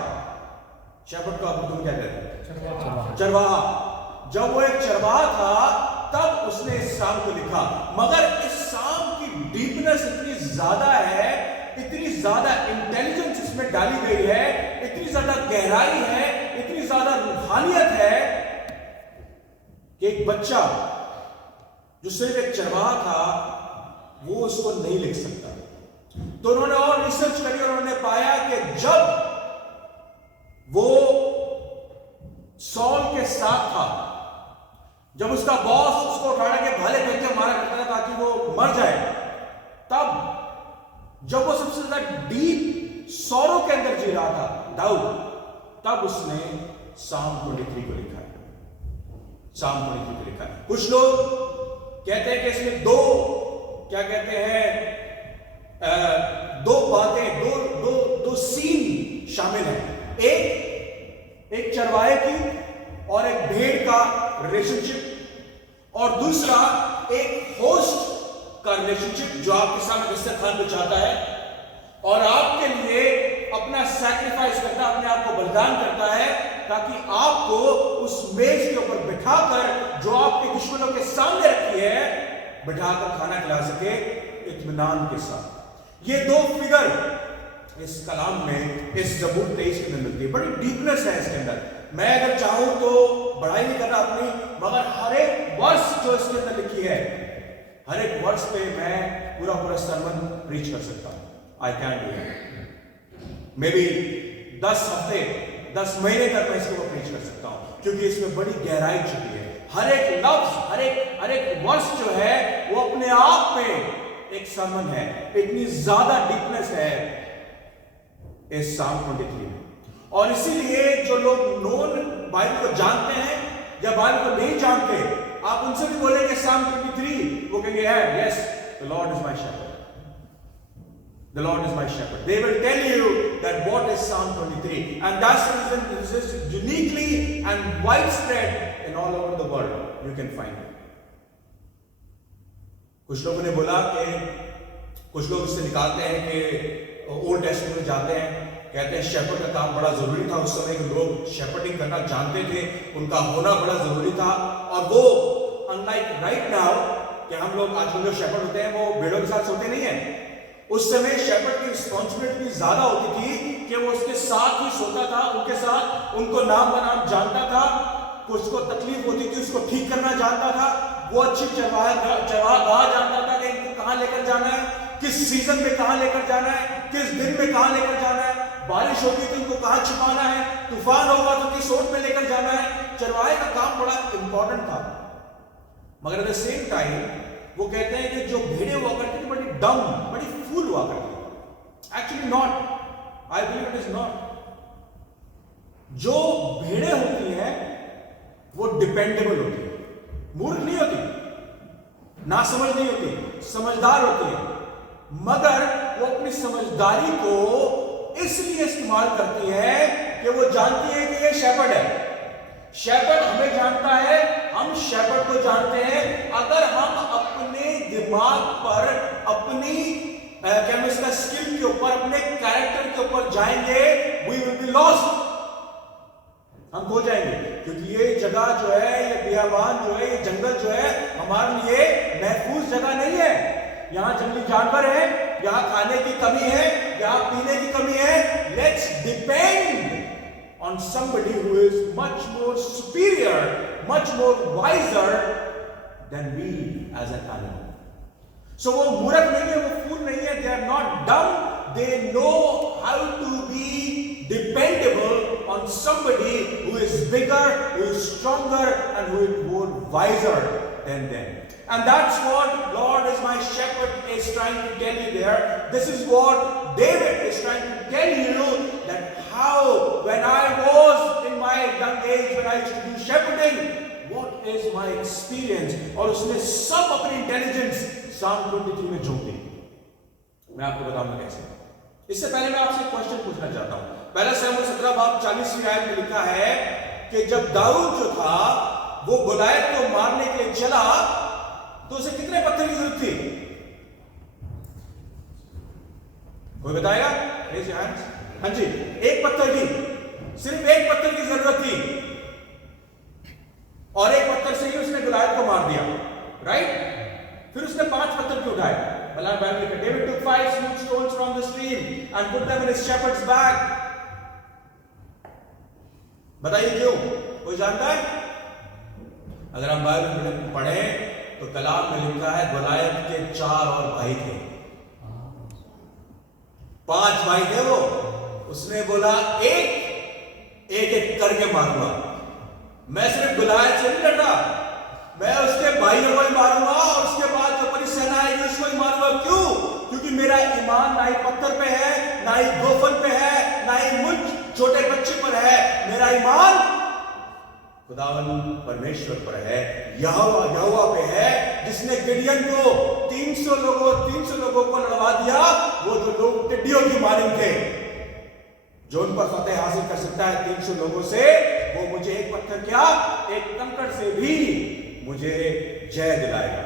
शेपर्ड का तुम क्या कहते हैं, चरवाहा, जब वो एक चरवाहा था तब उसने इस साम को लिखा। मगर इस साम की डीपनेस इतनी ज्यादा है, इतनी ज्यादा इंटेलिजेंस इसमें डाली गई है, इतनी ज्यादा गहराई है, इतनी ज्यादा रूहानियत है कि एक बच्चा जो सिर्फ एक चरवाहा था वो उसको नहीं लिख सकता। तो उन्होंने और रिसर्च करी और उन्होंने पाया कि जब वो सॉल के साथ था, जब उसका बॉस उसको उठा के भाले फेंक के मारा करता था ताकि वो मर जाए, तब जब वो सबसे ज्यादा डीप सौरों के अंदर जी रहा था दाऊद, तब उसने साम 23 को लिखा है। साम 23 को लिखा है। कुछ लोग कहते हैं कि इसमें दो, क्या कहते हैं, दो बातें, दो सीन शामिल हैं। एक चरवाहे की और एक भेड़ का रिलेशनशिप, और दूसरा एक होस्ट का रिलेशनशिप जो आपके सामने दस्तरखान पे चाहता है और आपके लिए अपना सैक्रिफाइस करता है, अपने आप को बलिदान करता है ताकि आपको उस मेज के ऊपर बिठाकर जो आपके दुश्मनों के सामने रखी है बिठाकर खाना खिला सके इत्मीनान के साथ। ये दो फिगर इस कलाम में, इस ज़बूर 23 के अंदर मिलती है। बड़ी डीपनेस है इसके अंदर। मैं अगर चाहूं तो बढ़ाई नहीं कर रहा अपनी, मगर हर एक वर्स जो इसके अंदर लिखी है, हर एक वर्स पे मैं पूरा सरमन प्रीच कर सकता हूं। I can do it. May be 10 हफ्ते 10 महीने तक मैं इसको प्रीच कर सकता हूं, क्योंकि इसमें बड़ी गहराई छुपी है। हर एक लफ्ज, हर एक वर्स जो है वो अपने आप में एक सरमन है। इतनी ज्यादा डीपनेस है इस साम 23 में। और इसीलिए जो लोग नॉन बाइबल को जानते हैं या बाइबल को नहीं जानते, आप उनसे भी बोलेंगे साम 23, वो कहेंगे yes, the Lord is my shepherd, the Lord is my shepherd. They will tell you that what is Psalm 23, and that's the reason this is uniquely and widespread in all over the world. You can find it. कुछ लोगों ने बोला कि कुछ लोग इससे निकालते हैं कि ओल्ड टेस्टमेंट में जाते हैं, कहते हैं शेपर्ड का काम बड़ा जरूरी था। उस समय के लोग शेपर्डिंग करना जानते थे, उनका होना बड़ा जरूरी था। और वो अनलाइक राइट नाउ कि हम लोग आजकल जो शेपर्ड होते हैं वो भेड़ों के साथ सोते नहीं है। उस समय शेपर्ड की रिस्पॉन्सिबिलिटी ज्यादा होती थी कि वो उसके साथ ही सोता था, उनके साथ, उनको नाम का नाम जानता था, कुछ को तकलीफ होती थी उसको ठीक करना जानता था, वो अच्छी चरवाहा जानता था कि इनको कहां लेकर जाना है, किस सीजन में कहां लेकर जाना है, किस दिन में कहां लेकर जाना है, बारिश होगी तो इनको कहां छिपाना है, तूफान होगा तो किस ओट में लेकर जाना है। चरवाहे का काम बड़ा इंपॉर्टेंट था। मगर एट द सेम टाइम वो कहते हैं कि जो भेड़े हुआ करती थी बड़ी डम, बड़ी फूल हुआ करती। Actually not, I believe it is not. जो भेड़े होती हैं वो डिपेंडेबल होती है, मूर्ख नहीं होती, ना समझ नहीं होती, समझदार होती है। मगर वो अपनी समझदारी को इसलिए इस्तेमाल करती है कि वो जानती है कि ये शेपर्ड है। शेपर्ड हमें जानता है, हम शेपर्ड को जानते हैं। अगर हम अपने दिमाग पर, अपनी क्या स्किल के ऊपर, अपने कैरेक्टर के ऊपर जाएंगे, वी विल बी लॉस्ट, हम खो जाएंगे। क्योंकि ये जगह जो है, ये बियाबान जो है, ये जंगल जो है, हमारे लिए महफूज जगह नहीं है। यहां जंगली जानवर है, यहां खाने की कमी है, यहां पीने की कमी है। Let's depend on somebody who is much more superior, much more wiser than we as an animal. So वो मूर्ख नहीं है, वो फूल नहीं है, they are not dumb, they know how to be dependable on somebody who is bigger, who is stronger, and who is more wiser than them. And that's what Lord is my shepherd is trying to tell you there. This is what David is trying to tell you, that how when I was in my young age, when I used to do shepherding, what is my experience. और उसने सब अपनी intelligence Psalm 23 में झोंक दी। मैं आपको बताऊंगा कैसे। इससे पहले मैं आपसे एक क्वेश्चन पूछना चाहता हूं। पहला शमूएल 17 बाब 40वीं आयत में लिखा है कि जब दाऊद जो था वो गोलायत को मारने के लिए चला तो उसे कितने पत्थर की जरूरत थी? कोई बताएगा? Raise your hands. हाँ जी, एक पत्थर की, सिर्फ एक पत्थर की जरूरत थी, और एक पत्थर से ही उसने गोलायत को मार दिया, राइट? फिर उसने 5 पत्थर क्यों उठाए? David took 5 smooth stones from the stream and put them in his shepherd's bag. बताइए क्यों? कोई जानता है? अगर हम बाइबल में पढ़ें तो कलाम में लिखा है गोलायत के 4 और भाई थे, 5 भाई थे वो। उसने बोला एक एक करके मारूंगा, मैं सिर्फ गोलायत से नहीं लड़ा, मैं उसके भाइयों को ही मारूंगा और उसके बाद जो पूरी सेना आएगी उसको ही मारूंगा। क्यों? क्योंकि मेरा ईमान ना ही पत्थर पे है, ना ही गोफन पे है, ना ही मुझ छोटे बच्चे पर है। मेरा ईमान खुदावन परमेश्वर पर है, यहोवा पे है, जिसने गिडियन को 300 लोगों को लड़वा दिया। वो जो लोग टिड्डियों की मालिक थे, जो उन पर फतेह हासिल कर सकता है 300 लोगों से, वो मुझे एक पत्थर क्या, एक कंकड़ से भी मुझे जय दिलाएगा।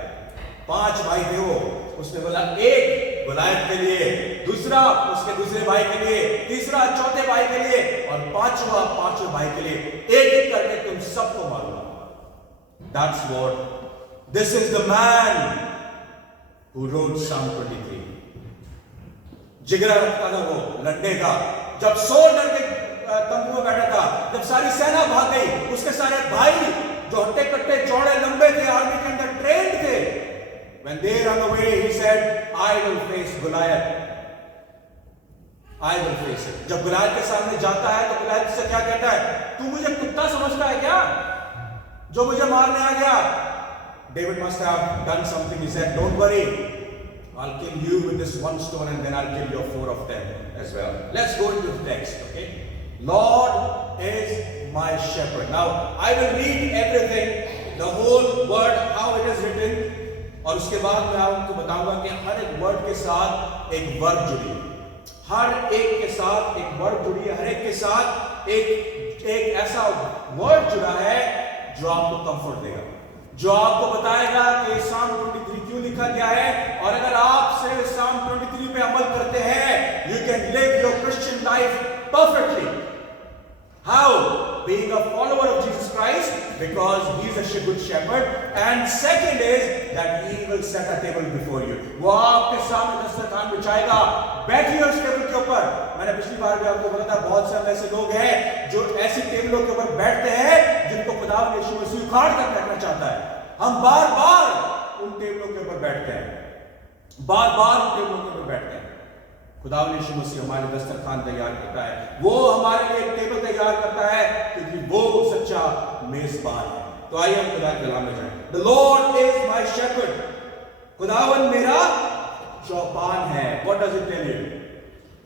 5 भाई थे वो। उसने बोला एक गोलायत के लिए, दूसरा उसके दूसरे भाई के लिए, तीसरा चौथे भाई के लिए, और पांचवें भाई के लिए, एक एक करके तुम सबको मारूंगा। That's what, this is the man who wrote Psalm 23. जिगरा रखता था वो लड़ने का, जब सोल डर के तंबू में बैठा था, जब सारी सेना भाग गई, उसके सारे भाई जो हट्टे कट्टे चौड़े लंबे थे, आर्मी के अंदर ट्रेंड थे, when they run away he said I will face Goliath, I will face it. जब गुलायत के सामने जाता है तो गुलायत से क्या कहता है, तू मुझे कुत्ता समझता है क्या जो मुझे मारने आ गया? David must have done something. He said, don't worry, I'll kill you with this one stone and then I'll kill your 4 of them as well. Let's go into the text, okay? Lord is my shepherd. Now, I will read everything, the whole word, how it is written, और उसके बाद मैं आपको बताऊंगा कि हर एक word के साथ एक वर्ब जुड़ी है, हर एक के साथ एक वर्ब जुड़ी है, हर एक के साथ एक ऐसा वर्ड जुड़ा है जो आपको कंफर्ट देगा, जो आपको बताएगा कि Psalm 23 क्यों लिखा गया है, और अगर आप सिर्फ Psalm 23 पे अमल करते हैं, you can live your Christian life perfectly. How? Being a follower of Jesus Christ, because he is a good shepherd, and second is that he will set a table before you. वो आपके सामने दस्तरखान बिछाएगा, बैठिए उस table के ऊपर। मैंने पिछली बार भी आपको बोला था, बहुत से ऐसे लोग हैं जो ऐसी टेबलों के ऊपर बैठते हैं जिनको खुदा यीशु मसीह उखाड़ कर रखना चाहता है। हम बार बार उन टेबलों के ऊपर बैठते हैं, बार बार उन टेबलों के ऊपर बैठते हैं। खुदा यीशु मसीह हमारे दस्तरखान तैयार करता है, वो हमारे लिए एक टेबल तैयार करता है, क्योंकि वो सच्चा मेजबान है। तो आइए हम खुदा के कलाम में जाएं। The Lord is my shepherd. खुदावन मेरा चौपान है। What does it tell you?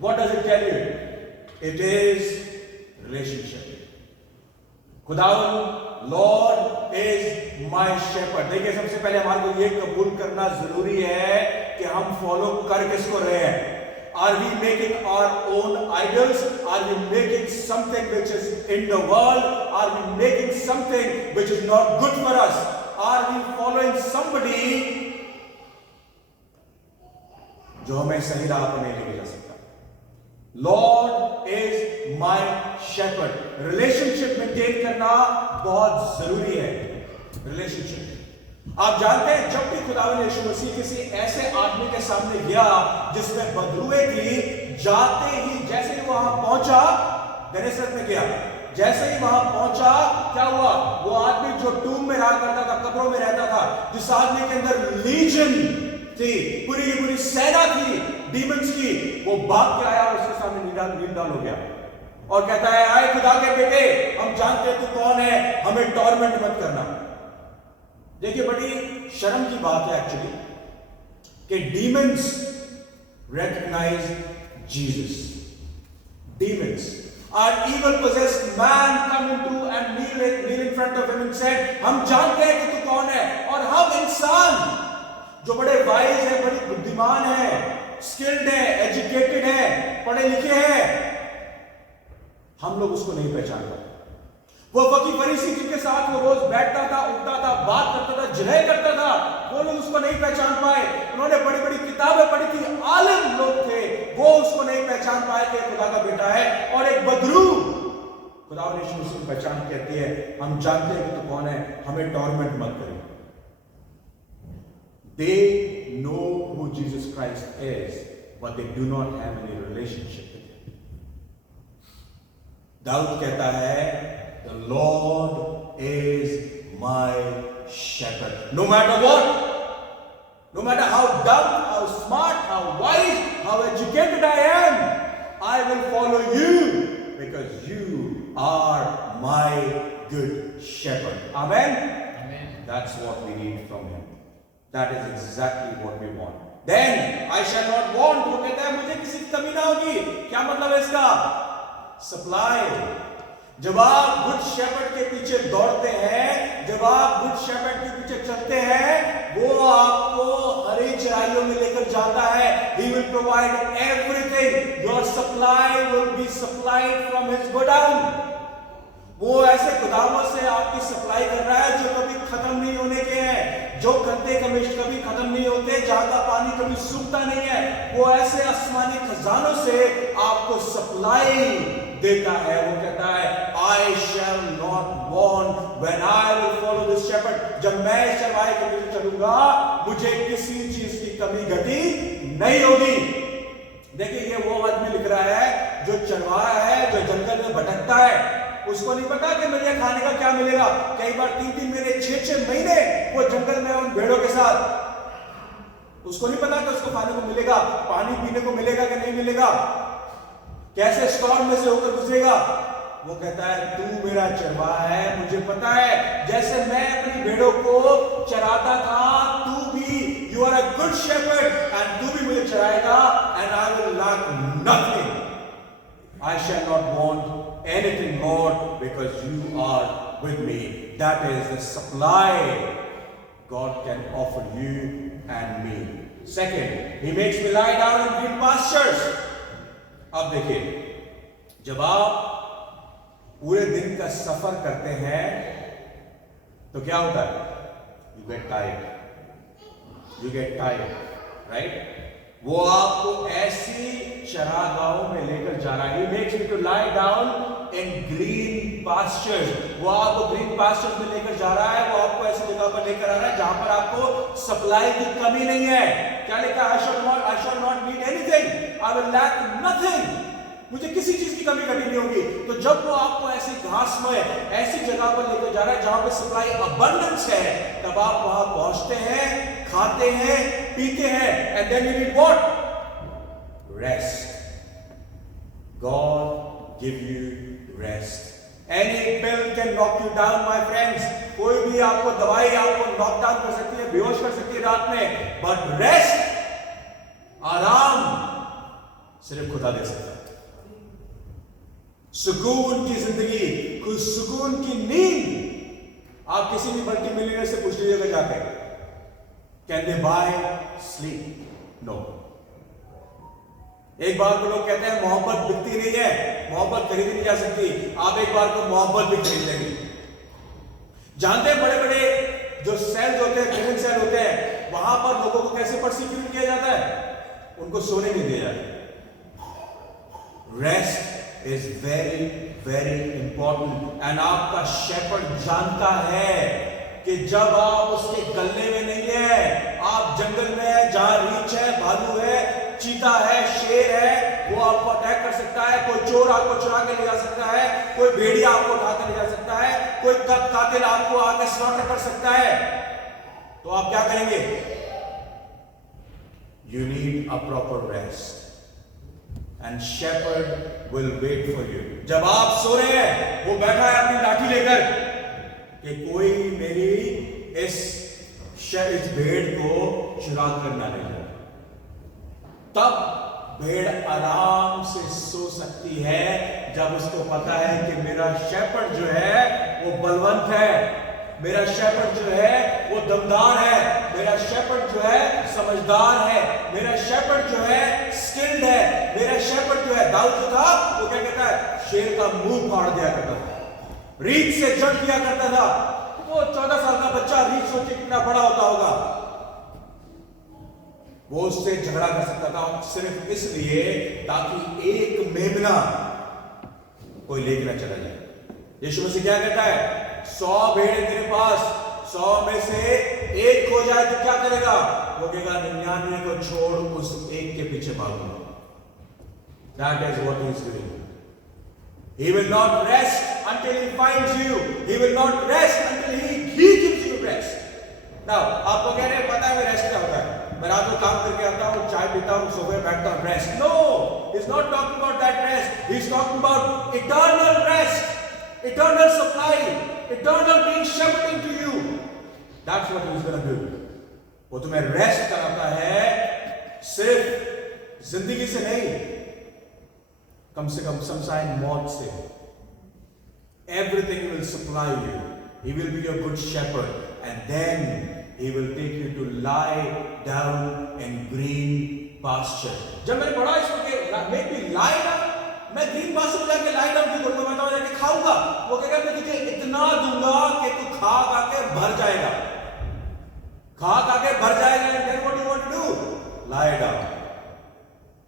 What does it tell you? It is relationship. खुदावन Lord is my shepherd. देखिए, सबसे पहले हमारे को ये कबूल करना जरूरी है कि हम फॉलो कर किसको रहे हैं। Are we making our own idols? Are we making something which is in the world? Are we making something which is not good for us? Are we following somebody जो हमें सही राह पर नहीं लेके जा सकता? Lord is my shepherd. Relationship maintain करना बहुत जरूरी है। Relationship, आप जानते हैं, जब भी खुदावंद यीशु मसीह किसी ऐसे आदमी के सामने गया जिसमें बदबुएं थी, जाते ही जैसे ही वहां पहुंचा, गनेसरत में गया, जैसे ही वहां पहुंचा क्या हुआ? वो आदमी जो टूम में रहा करता था, कब्रों में रहता था, जिस आदमी के अंदर लीजन थी, पूरी की पूरी सेना थी डीमंस की, वो भाग के आया और उसके सामने नील डाल हो गया और कहता है, आए खुदा के बेटे, हम जानते हैं तू कौन है, हमें टॉर्मेंट मत करना। देखिए, बड़ी शर्म की बात है एक्चुअली कि demons recognize Jesus. Demons, our evil possessed man come into and kneel in front of him and said, हम जानते हैं कि तू कौन है। और हम इंसान जो बड़े वाइज हैं, बड़ी बुद्धिमान हैं, स्किल्ड हैं, एजुकेटेड हैं, पढ़े लिखे हैं, हम लोग उसको नहीं पहचान पाते। वो फकीर फरीसी जिनके साथ वो रोज बैठता था, उठता था, बात करता था, जिरह करता था, वो लोग उसको नहीं पहचान पाए। उन्होंने बड़ी बड़ी किताबें पढ़ी थी, आलिम लोग थे, वो उसको नहीं पहचान पाए कि खुदा का बेटा है। और एक बदरू खुदा ने यीशु मसीह की पहचान कहती है, हम जानते हैं कि तू कौन है, हमें टॉर्मेंट मत करिए। They know who Jesus Christ is, but they do not have any relationship with him. Dawood कहता है, the Lord is my shepherd. No matter what, no matter how dumb, how smart, how wise, how educated I am, I will follow you because you are my good shepherd. Amen? Amen. That's what we need from him. That is exactly what we want. Then I shall not want. वो कहता है मुझे किसी की कमी ना होगी। क्या मतलब है इसका? Supply. जब आप गुड शेपर्ड के पीछे दौड़ते हैं, जब आप गुड शेपर्ड के पीछे चलते हैं, वो आपको हरी चराइयों में लेकर जाता है। He will provide everything. Your supply will be supplied from his godown. वो ऐसे गोदामों से आपकी सप्लाई कर रहा है जो कभी खत्म नहीं होने के हैं, जो खद्दे कभी खत्म नहीं होते, जहां का पानी कभी सूखता नहीं है। वो ऐसे आसमानी खजानों से आपको सप्लाई देता है। वो कहता है, I shall not want when I will follow this shepherd. जब मैं इस चरवाहे के पीछे चलूंगा, मुझे किसी चीज की की कमी घटी नहीं होगी। देखिए ये वो आदमी लिख रहा है जो चरवाहा है, जो जंगल में भटकता है, उसको नहीं पता कि मुझे खाने का क्या मिलेगा। कई बार 3-3 महीने 6-6 महीने वो जंगल में उन भेड़ों के साथ, उसको नहीं पता कि उसको खाने को मिलेगा, पानी पीने को मिलेगा कि नहीं मिलेगा, कैसे स्टॉर्म में से होकर गुजरेगा। वो कहता है तू मेरा चरवाहा है, मुझे पता है जैसे मैं अपनी भेड़ों को चराता था, तू भी, you are a good shepherd and तू भी मुझे चराएगा, and I will lack nothing, I shall not want anything Lord, because you are with me. That is the supply God can offer you and me. Second, He makes me lie down in green pastures. अब देखिए, जब आप पूरे दिन का सफर करते हैं तो क्या होता है? You get tired. You get tired, right? वो आपको ऐसी चरागाहों में लेकर जा रहा है. He makes me to lie down in green pastures. वो आपको green pastures में लेकर जा रहा है. वो आपको ऐसी जगह पर लेकर आ रहा है जहां पर आपको सप्लाई की कमी नहीं है. क्या लिखा है? I shall not need anything. I will lack nothing. मुझे किसी चीज की कमी घटी नहीं होगी. तो जब वो आपको ऐसी घास में ऐसी जगह पर लेकर जा रहा है जहां पर सप्लाई अबंडेंस है, तब आप वहां पहुंचते हैं, खाते हैं, पीते हैं, and then you need what? Rest. God give you rest. Any pill can knock you down, my friends. कोई भी आपको दवाई आपको नॉक डाउन कर सकती है, बेहोश कर सकती है रात में, बट रेस्ट, आराम सिर्फ खुदा दे सकता है. सुकून की जिंदगी, कुछ सुकून की नींद. आप किसी भी मल्टी मिलियनर से पूछ लीजिएगा जाके, can they buy sleep? No. एक बार को लोग कहते हैं मोहब्बत बिकती नहीं है, मोहब्बत खरीदी नहीं जा सकती. आप एक बार को मोहब्बत भी खरीद लेंगे. जानते हैं बड़े बड़े जो सेल्स होते हैं, प्रिजन सेल होते हैं, वहां पर लोगों को कैसे परसिक्यूट किया जाता है? उनको सोने नहीं दिया जाता. Rest is very very important. And आपका शेपर्ड जानता है कि जब आप उसके गले में नहीं है, आप जंगल में है जहां रीछ है, भालू है, चीता है, शेर है, वो आपको अटैक कर सकता है. कोई चोर आपको चुरा के ले जा सकता है, कोई भेड़िया आपको उठा के ले जा सकता है, कोई कातिल आपको आके स्लॉटर कर सकता है. तो आप क्या करेंगे? You need a proper rest and shepherd will wait for you. जब आप सो रहे हैं, वो बैठा है अपनी लाठी लेकर कि कोई मेरी इस भेड़ को चुरा कर ना ले जाए. तब भेड़ आराम से सो सकती है जब उसको पता है कि मेरा शेपर्ड जो है वो बलवंत है, मेरा शेपर्ड जो है वो दमदार है, मेरा शेपर्ड जो है समझदार है, मेरा शेपर्ड जो है स्किल्ड है, मेरा शेपर्ड जो है. दाऊद जो था वो क्या कहता है? शेर का मुंह फाड़ दिया करता था, रीछ से जड़ दिया करता था. वो 14 साल का बच्चा रीछ सोचे कितना बड़ा होता होगा, वो उससे झगड़ा कर सकता था सिर्फ इसलिए ताकि एक मेमना कोई लेके ना चला जाए. यीशु मसीह क्या कहता है? 100 भेड़ें तेरे पास, 100 में से एक खो जाए तो क्या करेगा? वो कहेगा 99 को छोड़ उस एक के पीछे भागूंगा. That is what he is doing. He will not rest until he finds you. He will not rest until he gives you rest. Now, आपको कह रहे हैं पता है रेस्ट क्या होता है? मैं रात को काम करके आता हूँ, चाय पीता हूँ, सोफे बैठता हूँ, rest. No, he's not talking about that rest. He's talking about eternal rest, eternal supply, eternal being shepherding to you. That's what he's going to do. वो तुम्हें रेस्ट कराता है, सिर्फ जिंदगी से नहीं, कम से कम शमशान मौत से. Everything will supply you. He will be your good shepherd, and then he will take you to lie down in green pasture. जब मैंने पढ़ा इसको कि make me lie down, मैं green pasture में जाके lie down क्यों करूँगा? मैं तो जाके खाऊंगा. वो कहेगा मैं तुझे इतना दूंगा कि तू खा के भर जाएगा, खा के भर जाएगा. And then what do you want to do? Lie down,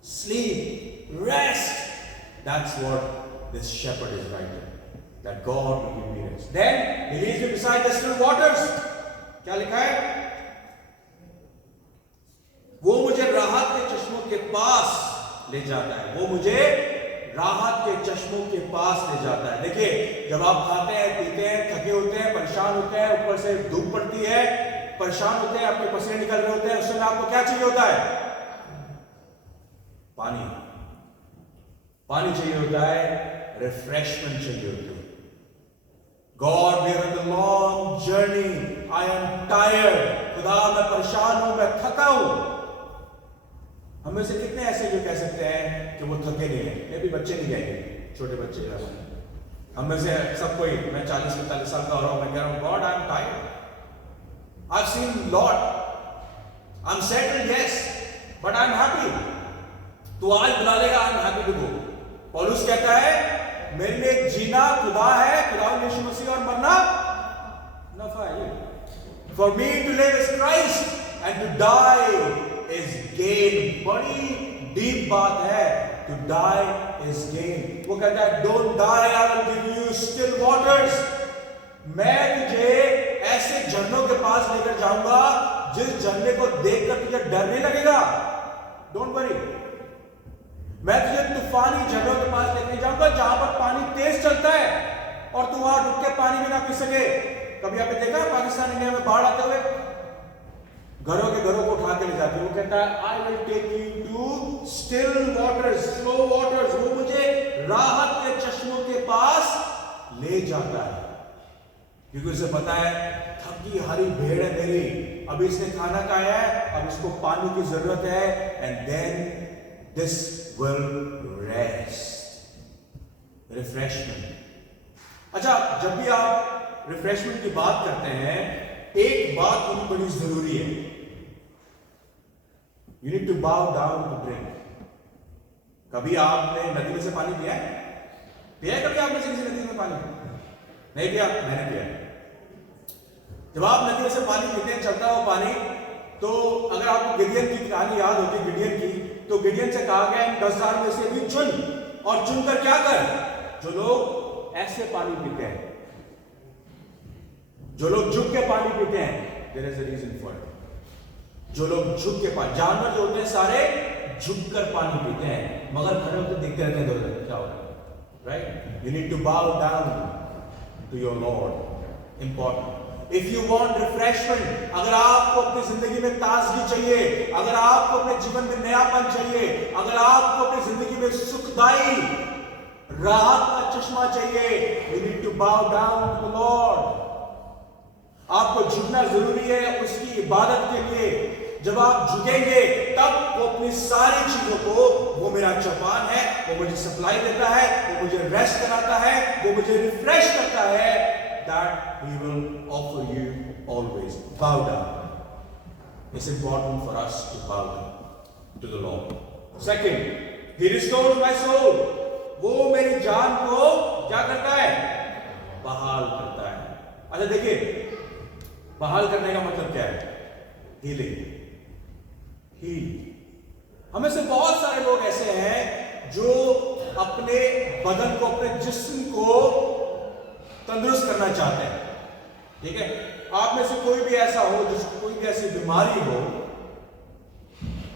sleep, rest. That's what this shepherd is writing. That God will give me rest. Then he leads me beside the still waters. क्या लिखा है? वो मुझे राहत के चश्मों के पास ले जाता है, वो मुझे राहत के चश्मों के पास ले जाता है। देखिए, जब आप खाते हैं, पीते हैं, थके होते हैं, परेशान होते हैं, ऊपर से धूप पड़ती है, परेशान होते हैं, आपके पसीने निकल रहे होते हैं, उस समय आपको क्या चाहिए होता है? पानी। पानी चाहिए होता है, रिफ्रेशमेंट चाहिए होती है। God, we are on the long journey. I am tired. खुदा, मैं परेशान हूं, मैं थका हूं। हम में से कितने ऐसे जो कह सकते हैं कि वो थके नहीं हैं? ये भी बच्चे नहीं कहेंगे, छोटे बच्चे हैं। हम में से सब कोई, मैं 40-45 साल का हो रहा हूं, मैं कह रहा हूं God, I am tired. I've seen lot. I'm settled, yes, but I'm happy. तू आज बुला लेगा, I'm happy to go. पौलुस कहता है, मेरे लिए जीना खुदा है, खुदा यीशु मसीह, और मरना नफा है। For me to live is Christ and to die is gain. बड़ी डीप बात है, to die is gain. वो कहता है, don't die, I will give you still waters. मैं तुझे ऐसे झरनों के पास लेकर जाऊंगा जिस झरने को देखकर तुझे डर नहीं लगेगा। Don't worry. मैं तुझे तूफानी झरनों के पास लेकर जाऊंगा जहां पर पानी तेज चलता है और तू वहां डूब के पानी में ना पी सके। कभी आपने देखा है पाकिस्तान इंडिया में बाढ़ आते हुए घरों के घरों को उठा के ले जाती है? वो कहता है, I will take you to still waters, slow waters. वो मुझे राहत के चश्मों के पास ले जाता है, क्योंकि उसे पता है थकी हारी भेड़ है मेरी, अभी इसने खाना खाया है, अब इसको पानी की जरूरत है, and then this will rest, refreshment. अच्छा, जब भी आप रिफ्रेशमेंट की बात करते हैं, एक बात होनी बड़ी जरूरी है, you need to bow down to drink. कभी आपने नदी में से पानी पिया है? पिया कभी आपने से किसी नदी में पानी? नहीं पिया? मैंने पिया। जब आप नदी में से पानी पीते हैं, चलता हुआ पानी, तो अगर आपको गिडियन की कहानी याद होती, गिडियन की, तो गिडियन से कहा गया 10,000 में से भी चुन, और चुनकर क्या कर, जो लोग ऐसे पानी पीते हैं, जो लोग झुक के पानी पीते हैं, there is a reason for it. जो लोग झुक के पानी, जानवर जो होते हैं सारे झुककर पानी पीते हैं, मगर खड़े होकर देखते रहते हैं इधर क्या हो रहा है, right? You need to bow down to your Lord. Important. If you want refreshment, अगर आपको अपनी जिंदगी में ताजगी चाहिए, अगर आपको अपने जीवन में नयापन चाहिए, अगर आपको अपनी जिंदगी में सुखदाई राहत का चश्मा चाहिए, you need to bow down to the Lord. आपको झुकना जरूरी है उसकी इबादत के लिए। जब आप झुकेंगे तब वो अपनी सारी चीजों को, वो मेरा चौपान है, वो मुझे सप्लाई देता है, वो मुझे रेस्ट कराता है, वो मुझे रिफ्रेश करता है, that he will offer you always. Bow down. It's important for us to bow down to the Lord. Second, he restores my soul. वो मेरी जान को क्या करता है? बहाल करता है। अच्छा देखिए, बहाल करने का मतलब क्या है? हीलिंग। हमें से बहुत सारे लोग ऐसे हैं जो अपने बदन को, अपने जिस्म को तंदुरुस्त करना चाहते हैं, ठीक है? आप में से कोई भी ऐसा हो जिसको कोई भी ऐसी बीमारी हो,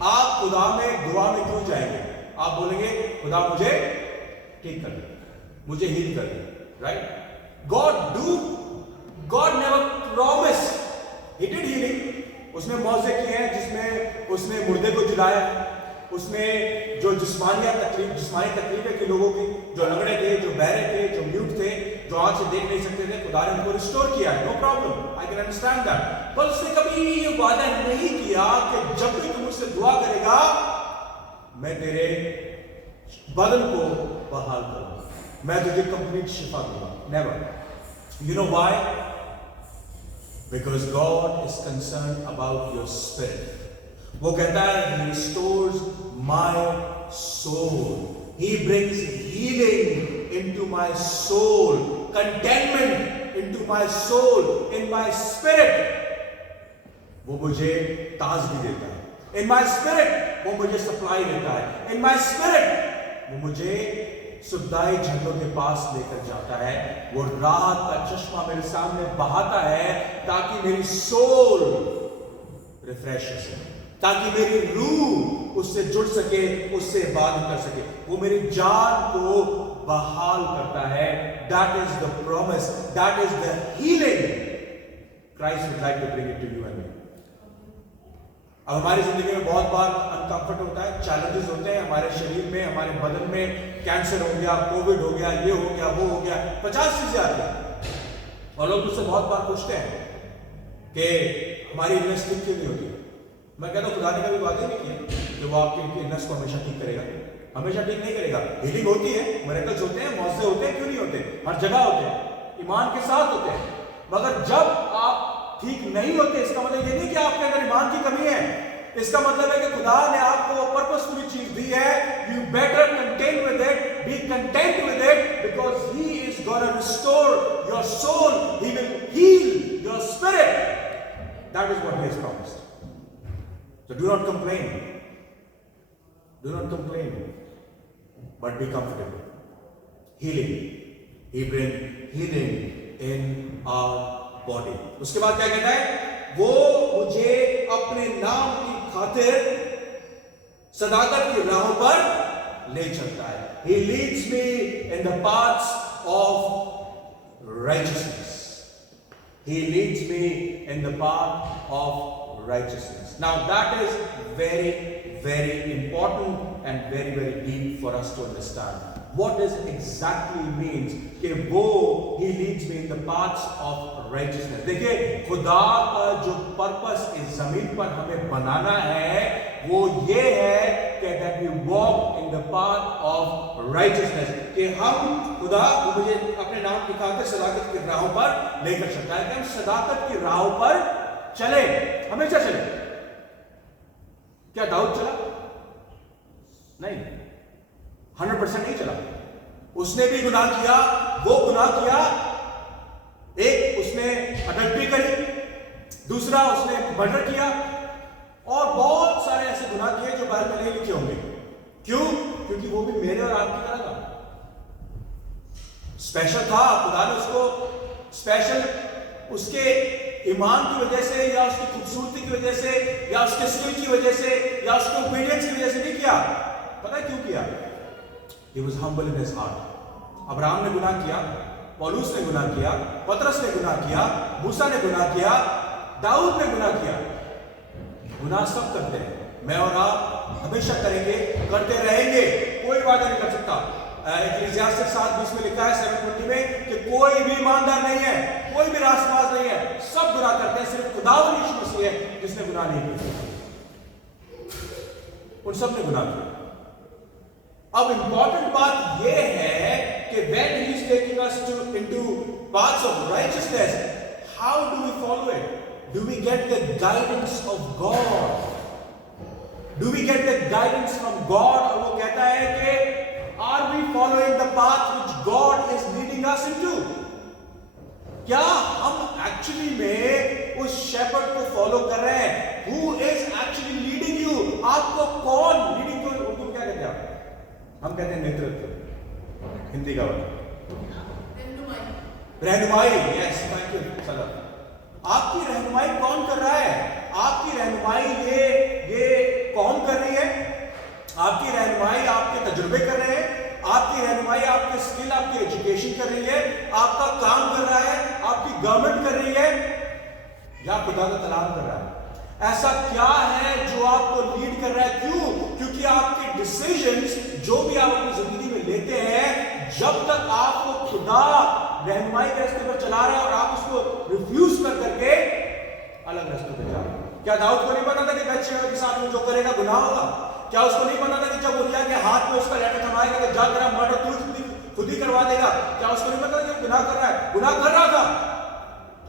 आप खुदा में दुआ में क्यों जाएंगे? आप बोलेंगे, खुदा मुझे ठीक कर दे, मुझे हील कर दे, right? God never promise, he did healing. उसने मौजे किए हैं जिसमें उसने मुर्दे को जिलाया, उसने जो जिस्मानी तकलीफें के लोगों की, जो लंगड़े थे, जो बहरे थे, जो म्यूट थे, जो आंख से देख नहीं सकते थे, खुदा ने उनको रिस्टोर किया है, no problem, I can understand that. पर उसने कभी ये वादा नहीं किया कि जब भी तुम मुझसे दुआ करेगा मैं तेरे बदन को बहाल करूंगा, मैं तुझे कंप्लीट शिफा दूंगा। Never. You know why? Because God is concern about your spirit. वो कहता है, he restores my soul. He brings healing into my soul, contentment into my soul, in my spirit. वो मुझे ताजगी देता है। In my spirit वो मुझे सप्लाई देता है। In my spirit वो मुझे सुखदाई झरनों के पास लेकर जाता है। वो राहत का चश्मा मेरे सामने बहाता है ताकि मेरी सोल रिफ्रेश हो सके। ताकि मेरी रूह उससे जुड़ सके, उससे इबादत कर सके। वो मेरी जान को बहाल करता है। That is the promise, that is the healing Christ would like to bring it to you and me. अब हमारी जिंदगी में बहुत बार अनकंफर्ट होता है, चैलेंजेस होते हैं हमारे शरीर में, हमारे बदन में। कैंसर हो गया, कोविड हो गया, ये हो गया, वो हो गया, 50 चीजें आती हैं। और लोग मुझसे बहुत बार पूछते हैं कि हमारी इलनेस ठीक क्यों नहीं होती। मैं कहता हूं खुदा ने कभी वादा नहीं किया कि वो आपकी इलनेस को हमेशा ठीक करेगा। हमेशा ठीक नहीं करेगा। हीलिंग होती है, मिरेकल्स होते हैं, मौजे होते हैं, क्यों नहीं होते, हर जगह होते हैं, ईमान के साथ होते हैं। मगर जब आप ठीक नहीं होते, इसका मतलब ये नहीं कि आपके अंदर ईमान की कमी है। इसका मतलब है कि खुदा ने आपको पर्पसफुली चीज दी है। You better content with it, be content with it, because he is gonna restore your soul, he will heal your spirit. That is what he has promised. So do not complain. Do not complain, but be comfortable. Healing. He brings healing in our body. उसके बाद क्या कहता है? वो मुझे अपने नाम की खातिर सदाकत की राहों पर ले चलता है। He leads me in the paths of righteousness. He leads me in the path of righteousness. Now that is very, very important and very, very deep for us to understand. What does exactly means कि वो he leads me in the paths of righteousness. देखिए खुदा का जो purpose इस जमीन पर हमें बनाना है वो ये है कि that we walk in the path of righteousness. कि हम खुदा मुझे अपने नाम की खातिर सदाकत की राहों पर लेकर चलता है कि हम सदाकत की राहों पर चले, हमेशा चले। क्या दाऊद चला? नहीं, 100% नहीं चला। उसने भी गुनाह किया, वो गुनाह किया। एक उसने अडल्ट्री करी, दूसरा उसने मर्डर किया, और बहुत सारे ऐसे गुनाह किए जो बाइबल में नहीं लिखे होंगे। क्यों? क्योंकि वो भी मेरे और आपकी तरह था, स्पेशल था। खुदा ने उसको स्पेशल उसके ईमान की वजह से या उसकी खूबसूरती की वजह से या उसके स्किल की वजह से या उसके ओबीडियंस की वजह से नहीं किया। पता है क्यों किया? He was humble in his heart. Abraham ने गुनाह किया, पौलुस ने गुनाह किया, पतरस ने गुनाह किया, मूसा ने गुनाह किया, दाऊद ने गुनाह किया। गुनाह सब करते हैं, मैं और आप हमेशा करेंगे, करते रहेंगे, कोई वादा नहीं कर सकता। इक्लेसियास्टिस 7:20 में लिखा है 7:20 में कि कोई भी ईमानदार नहीं है, कोई भी रास्तबाज नहीं है, सब गुनाह करते हैं, सिर्फ खुदावंद यीशु मसीह है जिसने गुनाह नहीं किया। उन सब ने गुनाह किया। अब इंपॉर्टेंट बात यह है कि when he is taking us into paths of righteousness, how do we follow it? Do we get the guidance of God? Do we get the guidance from God? और वो कहता है कि are we following the path which God is leading us into? क्या हम actually में उस shepherd को फॉलो कर रहे हैं? Who is actually leading you? आपको कौन लीडिंग को उर्दू में क्या कहते हैं? हम कहते हैं नेतृत्व, हिंदी का वर्ड रहनुमाई। Yes, thank you sir. आपकी रहनुमाई कौन कर रहा है? आपकी रहनुमाई ये कौन कर रही है? आपकी रहनुमाई आपके तजुर्बे कर रहे हैं, आपकी रहनुमाई आपके स्किल, आपकी एजुकेशन कर रही है, आपका काम कर रहा है, आपकी गवर्नमेंट कर रही है, या खुदा का कलाम कर रहा है? ऐसा क्या है जो आपको लीड कर रहा है? क्यों? क्योंकि आपके डिसीजंस जो भी आप अपनी जिंदगी में लेते हैं, जब तक आपको खुदा रहनुमाई के रास्ते पर चला रहा है और आप उसको रिफ्यूज कर करके अलग रास्ते पर जा रहे हैं। क्या दाऊद को नहीं पता था कि बच्चे के साथ में जो करेगा गुनाह होगा? क्या उसको नहीं पता था कि जब उरिया के हाथ में उसका लेटर थमाएगा कि जा तेरा मर्डर तू खुद ही करवा देगा? क्या उसको नहीं पता था कि गुनाह कर रहा है? गुनाह कर रहा था।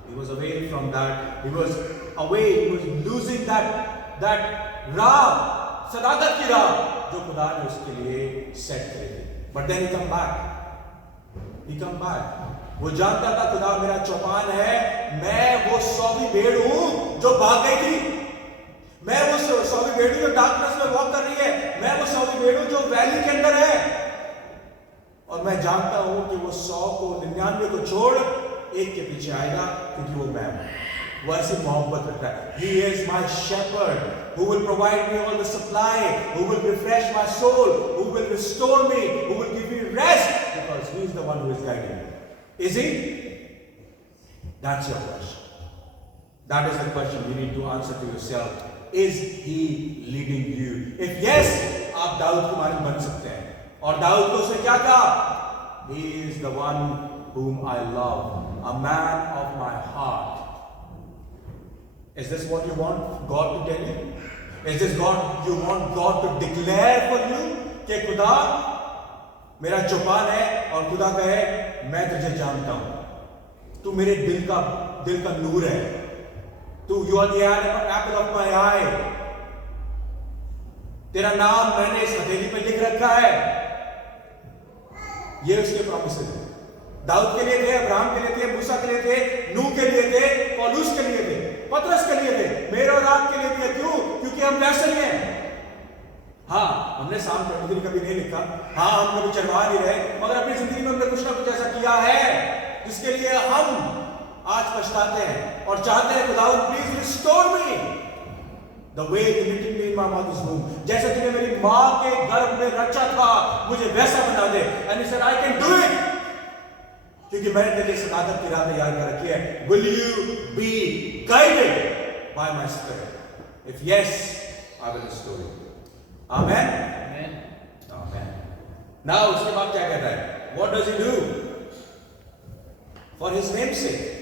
He was away from that. He was away. He was losing that राह, सदाकत की राह जो खुदा ने उसके लिए सेट करी थी। But then he come back. He come back. वो जानता था खुदा मेरा चौपान है, मैं वो 100वीं भेड़ हूं जो भाग गई थी, मैं वो 100वीं भेड़ हूं जो डार्कनेस में वॉक कर रही है, मैं वो 100वीं भेड़ हूं जो वैली के अंदर है, और मैं जानता हूं कि वो 100 को 99 को छोड़ एक के पीछे आएगा, क्योंकि वो मैं हूं। वो ऐसी मोहब्बत रखता है। He is my shepherd. who will provide me all the supply, who will refresh my soul, who will restore me, who will give me rest, because He is the one who is guiding me. Is He? That's your question. That is the question you need to answer to yourself. Is He leading you? If yes, आप दाऊद के मानक बन सकते हैं. और दाऊद को उसने क्या कहा? He is the one whom I love, a man of my heart. Is this what you want God to tell you? Is this God you want God to declare for you? कि खुदा मेरा चौपान है और खुदा कहे मैं तुझे जानता हूं, तू मेरे दिल का नूर है, तू you are the apple of my eye, तेरा नाम मैंने इस हथेली पे लिख रखा है. ये उसके प्रॉमिसेस हैं. दाऊद के लिए थे, अब्राहम के लिए थे, मूसा के लिए थे, नूह के लिए थे, पौलुस के लिए थे, पतरस के लिए थे, मेरे और आपके लिए भी है. क्यों? क्योंकि हम वैसे ही हैं. हाँ, हमने साम 23 कभी नहीं लिखा, हाँ हम कभी चढ़वा नहीं रहे, मगर अपनी जिंदगी में हमने कुछ ना कुछ ऐसा किया है जिसके लिए हम आज पछताते हैं और चाहते हैं खुदावंद please restore me the way you knitted me in my mother's womb. जैसे तूने मेरी माँ के गर्भ में रचा था, मुझे वैसा बना दे. And he said I can do it, क्योंकि मैंने तेरे लिए सदाकत की राह तैयार कर रखी है. Will you be guided by my spirit? If yes, I will restore you. Amen. Amen. Amen. Now उसके बाद क्या कहता है? What does he do? For his name's sake.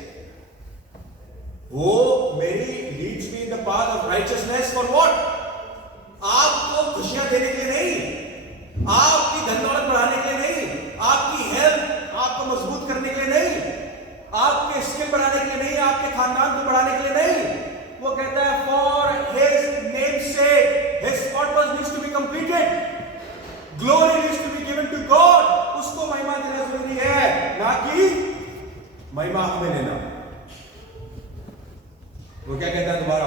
वो मेरी leads me in the path of righteousness for what? आपको खुशियां देने के लिए नहीं, आपकी धन दौलत बढ़ाने के लिए नहीं, आपकी हेल्थ आपको मजबूत करने के लिए नहीं, आपके स्किल बढ़ाने के लिए नहीं, आपके खानदान को बढ़ाने के लिए नहीं. वो कहता है for his name's sake, his purpose needs to be completed, glory needs to be given to God. उसको महिमा देना जरूरी है, ना कि महिमा हमें लेना. वो क्या कहता है दोबारा?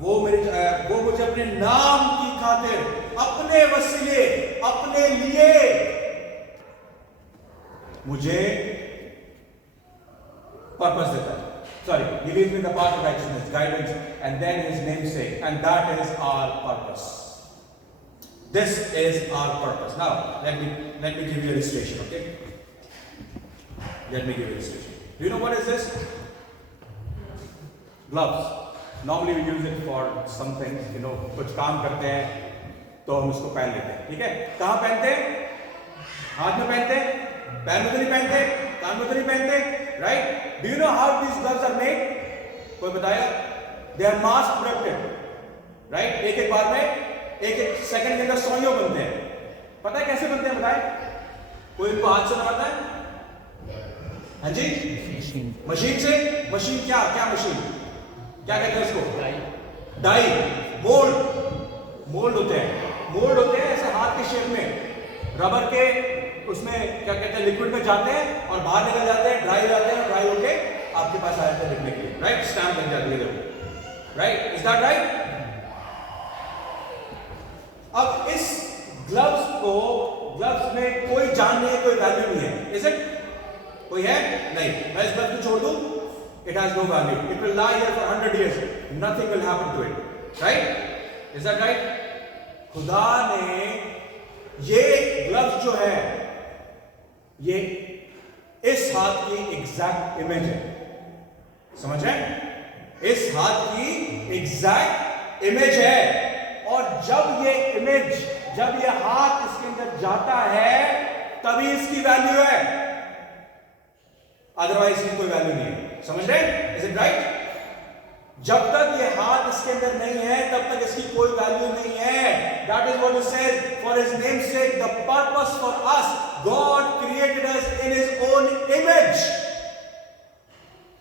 वो मुझे अपने नाम की खातिर, अपने वसीले, अपने लिए मुझे पर्पस देता है. Sorry, he leads me in the path of righteousness, guidance, and then his namesake, and that is our purpose. This is our purpose. Now, let me give you an illustration, okay? Let me give you an illustration. Do you know what is this? Gloves. Normally we use it for some things, you know, कुछ काम करते हैं तो हम उसको पहन लेते हैं. ठीक है? कहाँ पहनते हैं? हाथ में पहनते हैं, पैर में तो नहीं पहनते, कान में तो नहीं पहनते, right? Do you know how these gloves are made? कोई बताएगा? They are mass productive, right? एक बार में एक सेकंड के अंदर 100 बनते हैं. पता है कैसे बनते हैं? बताए? कोई इनको हाथ से बनाता है? हाँ जी? मशीन से. मशीन क्या मशीन? क्या कहते हैं उसको? डाई. मोल्ड होते हैं ऐसे हाथ के शेप में, रबर के उसमें क्या कहते हैं, लिक्विड में जाते हैं और बाहर निकल जाते हैं, ड्राई हो जाते हैं, ड्राई होके आपके पास आ जाते हैं लिखने के लिए, राइट? स्टैम्प लग जाती है देखो, राइट? Is that right? अब इस ग्लव्स में कोई जान नहीं है, कोई वैल्यू नहीं है. Is it? कोई है? नहीं. मैं इस ग्लव्स को छोड़ दूं, it has no value. It will lie here for 100 years. Nothing will happen to it. Right? Is that right? खुदा ने ये ग्लव्स जो है, ये इस हाथ की एग्जैक्ट इमेज है. समझ रहे हैं? इस हाथ की एग्जैक्ट इमेज है. और जब ये हाथ इसके अंदर जाता है तभी इसकी वैल्यू है, अदरवाइज इसकी कोई वैल्यू नहीं है. समझ रहे हैं? Is it right? जब तक ये हाथ इसके अंदर नहीं है तब तक इसकी कोई वैल्यू नहीं है. That is what it says, for his names sake, the purpose for us, God created us in his own image.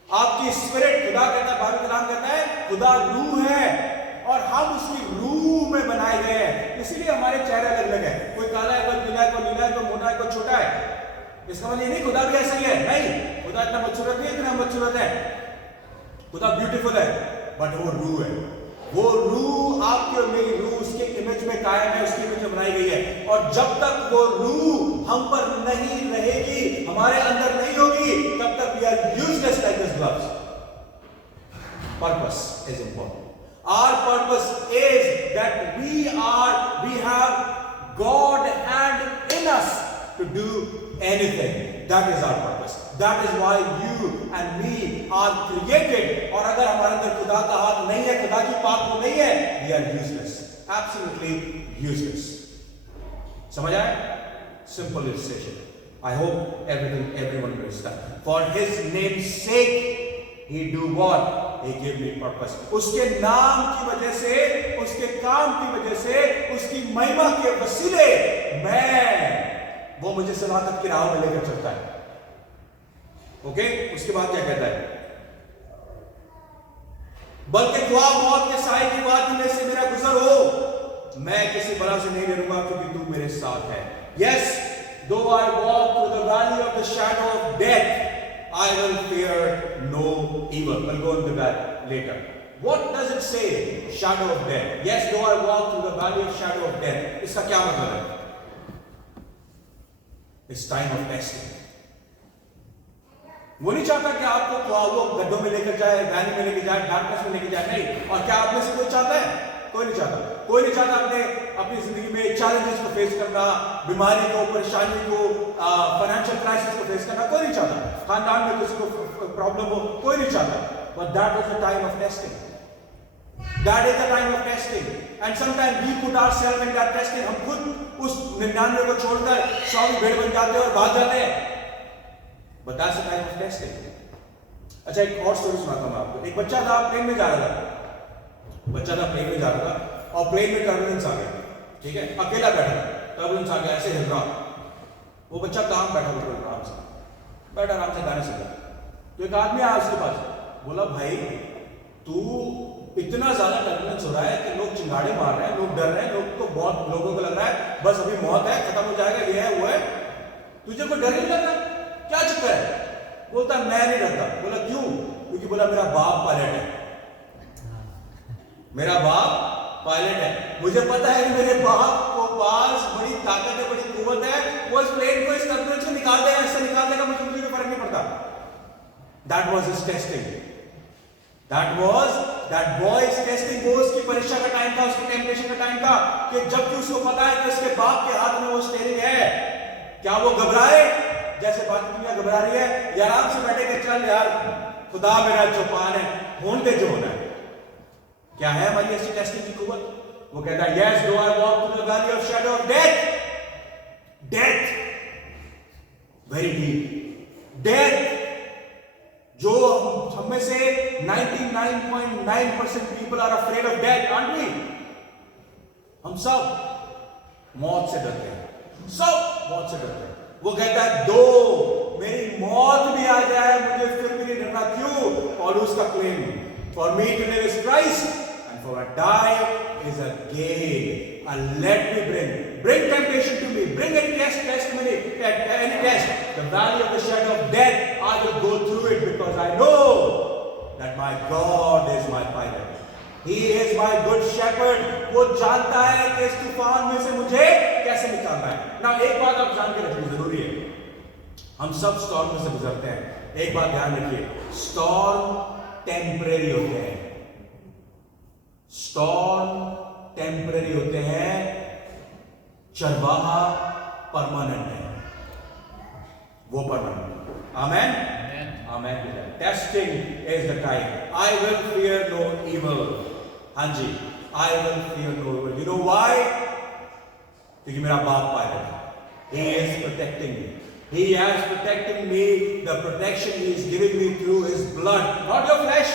आपकी स्पिरिट, खुदा कहता है, बाइबल कलाम कहता है खुदा रूह है और हम उसकी रूह में बनाए गए हैं. इसीलिए हमारे चेहरे अलग अलग है. कोई काला है, कोई पीला है, कोई नीला है, कोई मोटा है, कोई छोटा है. इसका मतलब नहीं खुदा भी ऐसा ही है. नहीं, खुदा इतना खूबसूरत नहीं है, इतना खूबसूरत है. खुदा ब्यूटीफुल है, बट वो रूह है. वो रूह आपकी और मेरी रूह उसके इमेज में कायम है, उसकी इमेज में बनाई गई है. और जब तक वो रूह हम पर नहीं रहेगी, हमारे अंदर नहीं होगी, तब तक we are useless like this gloves. Purpose is important. Our purpose is that we have God hand in us to do anything. That is our purpose. That is why you and me are created. और अगर हमारे अंदर खुदा का हाथ नहीं है, खुदा की पाक वो नहीं है, we are useless. Absolutely useless. समझ आए? Simple illustration. I hope everyone understand. For His name's sake, He do what? He gave me purpose. उसके नाम की वजह से, उसके काम की वजह से, उसकी महिमा के वसीले वो मुझे सलामत की राह में लेकर चलता है. ओके? उसके बाद क्या कहता है? बल्कि ख्वाह मौत के साए की वादी में से मेरा गुजर हो, मैं किसी बला से नहीं डरूंगा क्योंकि तू मेरे साथ है. Yes, though I walk through the valley of the shadow of death, I will fear no evil. We'll go into that later. What does it say? Shadow of death. Yes, though I walk through the valley of shadow of death. इसका क्या मतलब है? It's time of testing. वो नहीं चाहता कि आपको वो गड्ढों में लेकर जाए, वैली में लेकर जाए, डार्कनेस में लेकर जाए. नहीं. और क्या आप में से कोई चाहता है? कोई नहीं चाहता. कोई नहीं चाहता अपनी जिंदगी में चैलेंजेस को फेस करना, बीमारी को, परेशानी को, फाइनेंशियल क्राइसिस को फेस करना. कोई नहीं चाहता. खानदान में किसी को प्रॉब्लम हो, कोई नहीं चाहता. But that is the time of testing. That is the time of testing. And sometimes we put ourselves in that testing. हम खुद उस 99 को छोड़कर 100 की भेड़ बन जाते हैं और भाग जाते हैं. But that's the time of testing. अच्छा, एक और स्टोरी सुनाता हूँ आपको. एक बच्चा था, प्लेन में जा रहा था. प्लेन में जा रहा था और प्लेन में टर्बुलेंस आ गया. ठीक है, अकेला बैठा था, टर्बुलेंस आ गया, ऐसे हिल रहा. वो बच्चा कहाँ बैठा हुआ आराम से गाने सुन रहा. तो एक आदमी आया उसके पास, बोला भाई तू इतना ज्यादा टर्बुलेंस हो रहा है कि लोग चिंगाड़े मार रहे हैं, लोग डर रहे हैं, बहुत लोगों को लग रहा है बस अभी मौत है, खत्म हो जाएगा, ये है वो है, तुझे कोई डर नहीं लगता? क्या चक्कर है? बोलता मैं नहीं डरता. बोला क्यों? क्योंकि बोला मेरा बाप पायलट है. मेरा बाप पायलट है. मुझे पता है कि मेरे बाप को पास बड़ी ताकत है, बड़ी कुव्वत है, वो इस प्लेन को इस टर्बुलेंस से निकाल देगा, ऐसे निकाल देगा, मुझे कोई फर्क नहीं पड़ता. That was his testing. That boy's testing. वो उसकी परीक्षा का टाइम था, उसकी टेम्पटेशन का टाइम था कि जबकि उसको पता है कि उसके बाप के हाथ में वो स्टीयरिंग है, क्या वो घबराए जैसे बाकी दुनिया घबरा रही है, या आराम से बैठे के चल यार खुदा मेरा चौपान है, होने दे जो होना है. क्या है हमारी ऐसी टेस्टिंग की कुव्वत? वो कहता है yes, though I walk through the valley of shadow of death, very deep death. जो हम में से 99.9% people are afraid of death, aren't we? हम सब मौत से डरते हैं, सब मौत से डरते हैं. वो कहता है दो मेरी मौत भी आ जाए मुझे फिर भी नहीं डरना. क्यों? पौलुस का claim, for me to live is Christ and for a die is a gain. And let me bring temptation to me, bring any test me, any test, the valley of the shadow of death, I will go through it because I know that my God is my pilot. He is my good shepherd. वो जानता है कि इस तूफान में से मुझे कैसे निकालना है. ना एक बात आप जान के रखनी जरूरी है, हम सब स्टॉर्म में से गुजरते हैं. एक बात ध्यान रखिए, स्टॉर्म टेम्परेरी होते हैं. स्टॉर्म टेम्परेरी होते हैं, चरवाहा परमानेंट है, वो permanent. Amen, amen. Testing is the time. I will fear no evil. हाँ जी, I will fear no evil. You know why? क्योंकि मेरा बाप पायलट है. He is protecting me. He has protecting me. The protection He is giving me through His blood, not your flesh.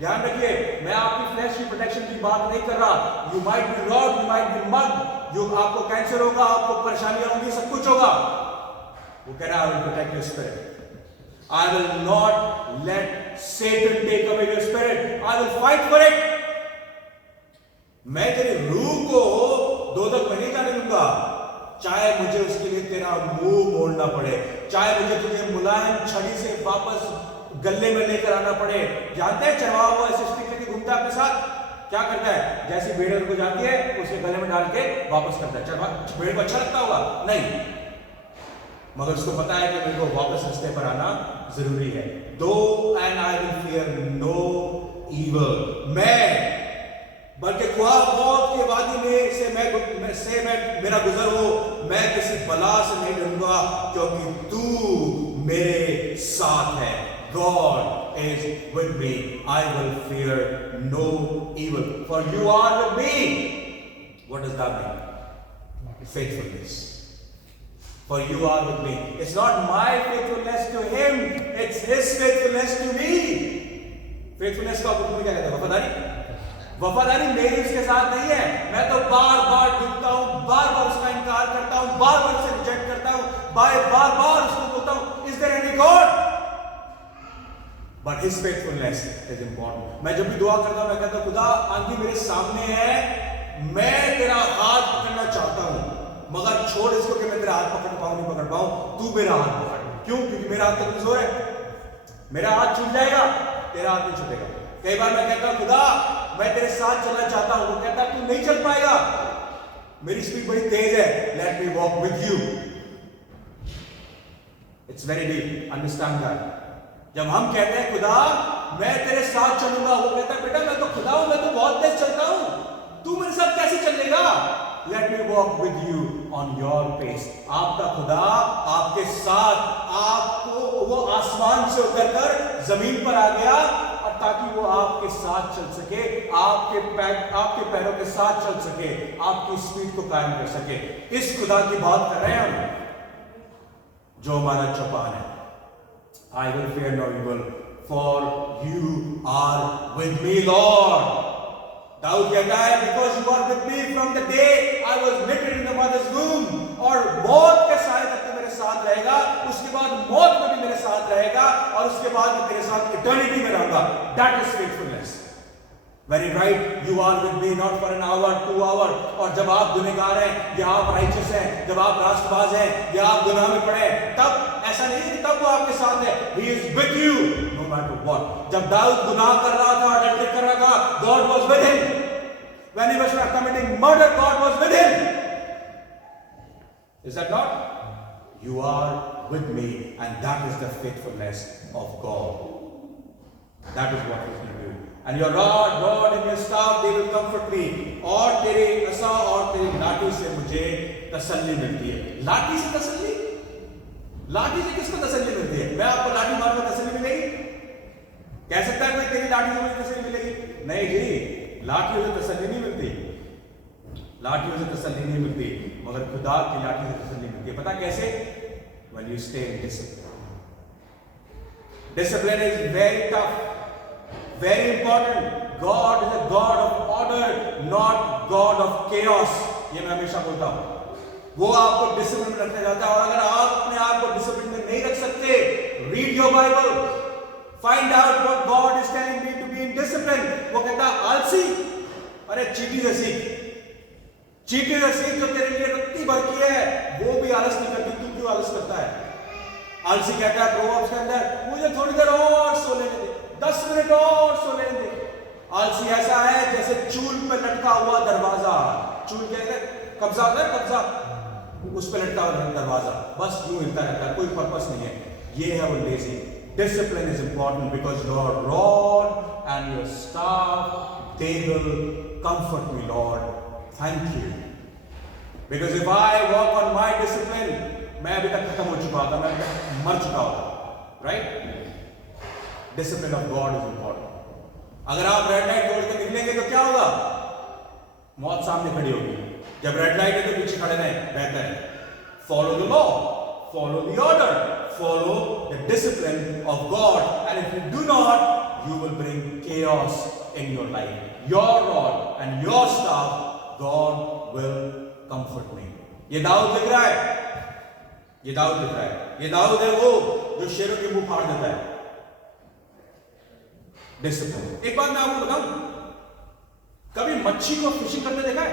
ध्यान रखिए, मैं आपकी फ्लैश की प्रोटेक्शन की बात नहीं कर रहा. You might be robbed, you might be mugged, जो आपको कैंसर होगा, आपको परेशानियां होंगी, सब कुछ होगा. वो कह रहा है I will protect your spirit. I will not let Satan take away your spirit. I will fight for it. मैं तेरी रूह को दोजख में नहीं जाने दूंगा, चाहे मुझे उसके लिए तेरा मुंह मोड़ना पड़े, चाहे मुझे तुझे मुलायम छड़ी से वापस गले में लेकर आना पड़े. जानते हैं चरवाहा वो ऐसे स्टिक लेके घूमता है अपने साथ, क्या करता है? जैसी भेड़ को जाती है उसके गले में डाल के वापस करता है. चरवाहा भेड़ को अच्छा लगता होगा? नहीं, मगर उसको पता है कि मेरे को वापस रास्ते पर आना जरूरी है. Though and I will fear no evil. मैं बल्कि ख्वाब मौत के वादी में से मैं मेरा गुजर हो, मैं किसी बला से नहीं डरूंगा, क्योंकि तू मेरे साथ है। God is with me. I will fear no evil, for you are with me. What does that mean? Faithfulness. For you are with me. It's not my faithfulness to him, it's his faithfulness to me. Faithfulness का मतलब क्या कहते हैं? वफादारी। वफादारी मेरी उसके साथ नहीं है। मैं तो बार बार डूबता हूं, बार बार उसका इनकार करता हूं, बार बार उसे रिजेक्ट करता हूं, बार बार उसको बोलता हूं, is there any God? But his faithfulness is important. मैं जब भी दुआ करता हूं, मैं कहता हूं, खुदा आंधी मेरे सामने है, मैं तेरा हाथ पकड़ना चाहता हूं, मगर छोड़ इसको कि मैं तेरा हाथ पकड़ पाऊं नहीं पकड़ पाऊं, तू मेरा हाथ पकड़। क्यों? क्योंकि मेरा हाथ तो कमजोर है, मेरा हाथ छूट जाएगा, तेरा हाथ नहीं छूटेगा। कई बार मैं कहता हूं, खुदा मैं तेरे साथ चलना चाहता हूं, वो कहता है तू नहीं चल पाएगा, मेरी स्पीड बड़ी तेज है, late me walk with you. It's very deep, understand that. जब हम कहते हैं खुदा मैं तेरे साथ चलूंगा, वो कहता है बेटा मैं तो खुदा हूं, मैं तो बहुत तेज चलता हूं, तू मेरे साथ कैसे चलेगा? Let me walk with you on your pace. आपका खुदा आपके साथ, आपको वो आसमान से उतरकर जमीन पर आ गया ताकि वो आपके साथ चल सके, आपके पैरों के साथ चल सके, आपकी स्पीड को कायम कर सके। इस खुदा की बात कर रहे हैं हम, जो हमारा चौपान है। I will fear no evil, for you are with me, Lord. Dawood कहता है, because you are with me from the day I was knitted in the mother's womb. और मौत के साए तक तो मेरे साथ रहेगा, उसके बाद मौत में भी मेरे साथ रहेगा, और उसके बाद मैं तेरे साथ इटर्निटी में रहूंगा। That is faithfulness. Very right, you are with me not for an hour, 2 hours. और जब आप गुनहगार हैं या आप राइचस हैं, जब आप रास्तबाज हैं या आप गुनाह में पड़े, तब ऐसा नहीं है कि तब वो आपके साथ है। He is with you no matter what. जब दाऊद गुनाह कर रहा था, अडल्ट्री कर रहा था, God was with him. When he was committing murder, God was with him. Is that not? You are with me, and that is the faithfulness of God. That is what He will do. And your rod and your staff, they will comfort me. और तेरे असा और तेरी लाठी से मुझे तसल्ली मिलती है। लाठी से तसल्ली? लाठी से किसको तसल्ली मिलती है? मैं आपको लाठी मारूंगा तसल्ली मिलेगी? कह सकता है कोई तेरी लाठी से मुझे तसल्ली मिलेगी? नहीं जी, लाठी से तसल्ली नहीं मिलती, लाठी से तसल्ली नहीं मिलती, मगर खुदा की लाठी से तसल्ली मिलती है। पता कैसे? When you stay in discipline. Discipline is very tough, very important. God is a God of order, not God of chaos. ये मैं हमेशा बोलता हूँ। वो आपको डिसिप्लिन में रखना चाहता है, और अगर आप अपने आप को डिसिप्लिन में नहीं रख सकते, read your Bible, find out what God is telling me to be in discipline. वो कहता है आलसी, अरे चीटी से सीख, चीटी से सीख जो तेरे लिए रत्ती भर की है, वो भी आलस नहीं करती, तू क्यों आलस करता है? आलसी कहता है प्रोवर्ब्स के अंदर, मुझे थोड़ी देर और सो लेने दे, 10 मिनट और सो लेने दे। आलसी ऐसा है जैसे चूल पे लटका हुआ दरवाजा, चूल कहते हैं कब्जा होता है, कब्जा, उस पे लटका हुआ दरवाजा, बस यूं हिलता रहता है, कोई पर्पस नहीं है। ये है वो lazy. Discipline is important because your rod and your staff, they will comfort me, Lord. Thank you. Because if I walk on my discipline, मैं अभी तक खत्म हो चुका होता, मैं मर चुका होता, right? Discipline of God is important. अगर आप रेड लाइट छोड़ के निकलेंगे तो क्या होगा? मौत सामने खड़ी होगी। जब रेड लाइट है तो पीछे खड़े रहें, बेहतर है। Follow the law, follow the order, follow the discipline of God, and if you do not, you will bring chaos in your life. Your rod and your staff, God will comfort me. ये दाऊद लिख रहा है, ये दाऊद लिख रहा है, ये दाऊद है वो जो शेरों के मुंह फाड़ देता है। डिसिप्लिन। एक बात मैं आपको बताऊं, कभी मच्छी को फिशिंग करते देखा है?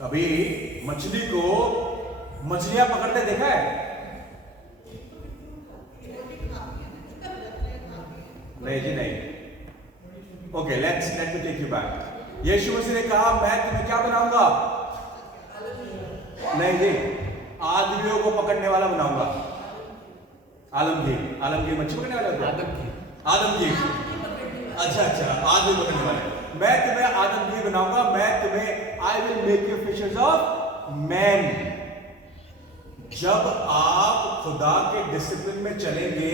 कभी मछली को मछलियां पकड़ते देखा है? नहीं जी नहीं। Okay, let me take you back. Yeshu Masih ने कहा मैं तुम्हें क्या बनाऊंगा? नहीं जी, आदमियों को पकड़ने वाला बनाऊंगा। आलमगीर मच्छी पकड़ने वाला, आदमगीर अच्छा आदमी पकड़ने वाले। मैं तुम्हें आदमी बनाऊंगा, मैं तुम्हें I will make you fishers of man. जब आप खुदा के डिसिप्लिन में चलेंगे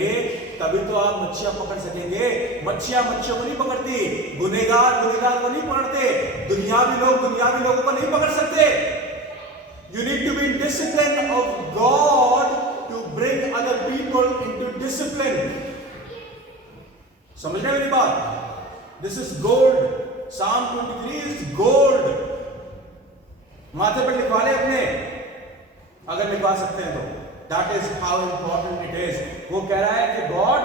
तभी तो आप मच्छियां पकड़ सकेंगे। मच्छियां मच्छियों को नहीं पकड़ती, गुनहगार गुनहगार को नहीं पकड़ते, दुनियावी लोग दुनियावी लोगों को नहीं पकड़ सकते। You need to be in discipline of God to bring other people into discipline. समझ रहे मेरी बात? This is gold. Psalm 23 is gold. माथे पर लिखवा ले अपने, अगर लिखवा सकते हैं तो। That is how important it is. वो कह रहा है कि God,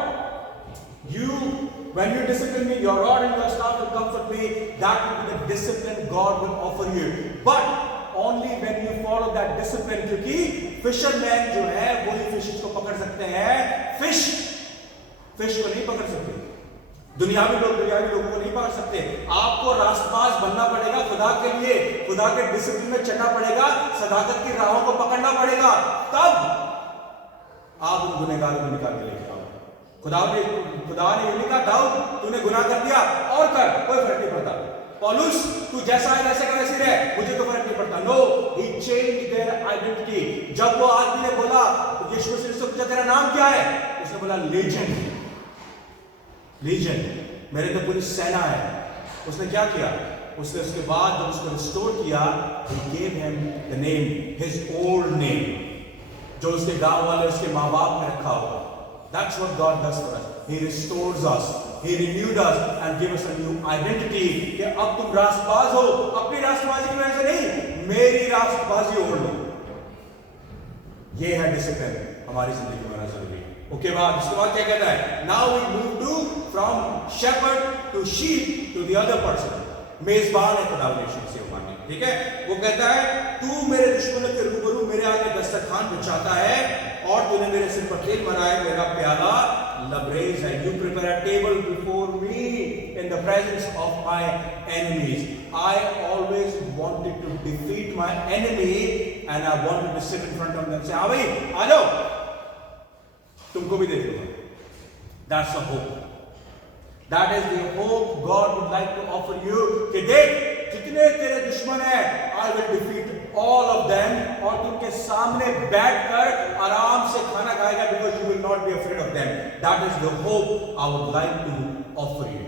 when you discipline me, your rod and your staff will comfort me. That will be the discipline God will offer you. But only when you follow that discipline, क्योंकि fishermen जो है वही fishes को पकड़ सकते हैं, fish को नहीं पकड़ सकते। दुनियावी लोगों को नहीं पकड़ सकते। आपको रास्तबाज बनना पड़ेगा खुदा के लिए, खुदा के डिसिप्लिन में चलना पड़ेगा, सदाकत की राहों को पकड़ना पड़ेगा, तब आप उन गुनहगारों को निकाल के लेके आओ। खुदा ने ये नहीं कहा दाऊद तूने गुनाह कर दिया और कर, कोई फर्क नहीं पड़ता। पौलुस तू जैसा है वैसे का वैसे रह, मुझे कोई फर्क नहीं पड़ता। No, he changed there identity. जब वो आदमी ने बोला तो यीशु मसीह से पूछा तेरा नाम क्या है, उसने बोला लीजन, मेरे तो पूरी सेना है। उसने क्या किया? उसने उसके बाद जब उसको रिस्टोर किया, he gave him the name, his old name, जो उसके गांव वाले उसके माँ बाप ने रखा होगा। That's what God does for us. He restores us, He renewed us and gave us a new identity. कि अब तुम रास्तबाज हो, अपनी रास्तबाजी की वजह से नहीं, मेरी रास्तबाजी ओढ़ लो। ये है डिसिप्लिन हमारी जिंदगी में होना जरूरी है। उसके बाद क्या कहता है? Now we move to from shepherd to sheep to the other person. मेजबान है खुदा से मानने, ठीक है? वो कहता है तू मेरे दुश्मनों के रूबरू मेरे आगे दस्तरखान बिछाता है और तूने मेरे सिर पर तेल भरा है, मेरा प्याला लबरेज है। You prepare a table before me in the presence of my enemies. I always wanted to defeat my enemy and I wanted to sit in front of them and say, हाँ भाई आ जाओ, तुमको भी दे दूंगा। That's the hope. That is the hope God would like to offer you. कि देख जितने तेरे दुश्मन हैं, I will defeat all of them, और तुमके सामने बैठकर आराम से खाना खाएगा, because you will not be afraid of them. That is the hope I would like to offer you.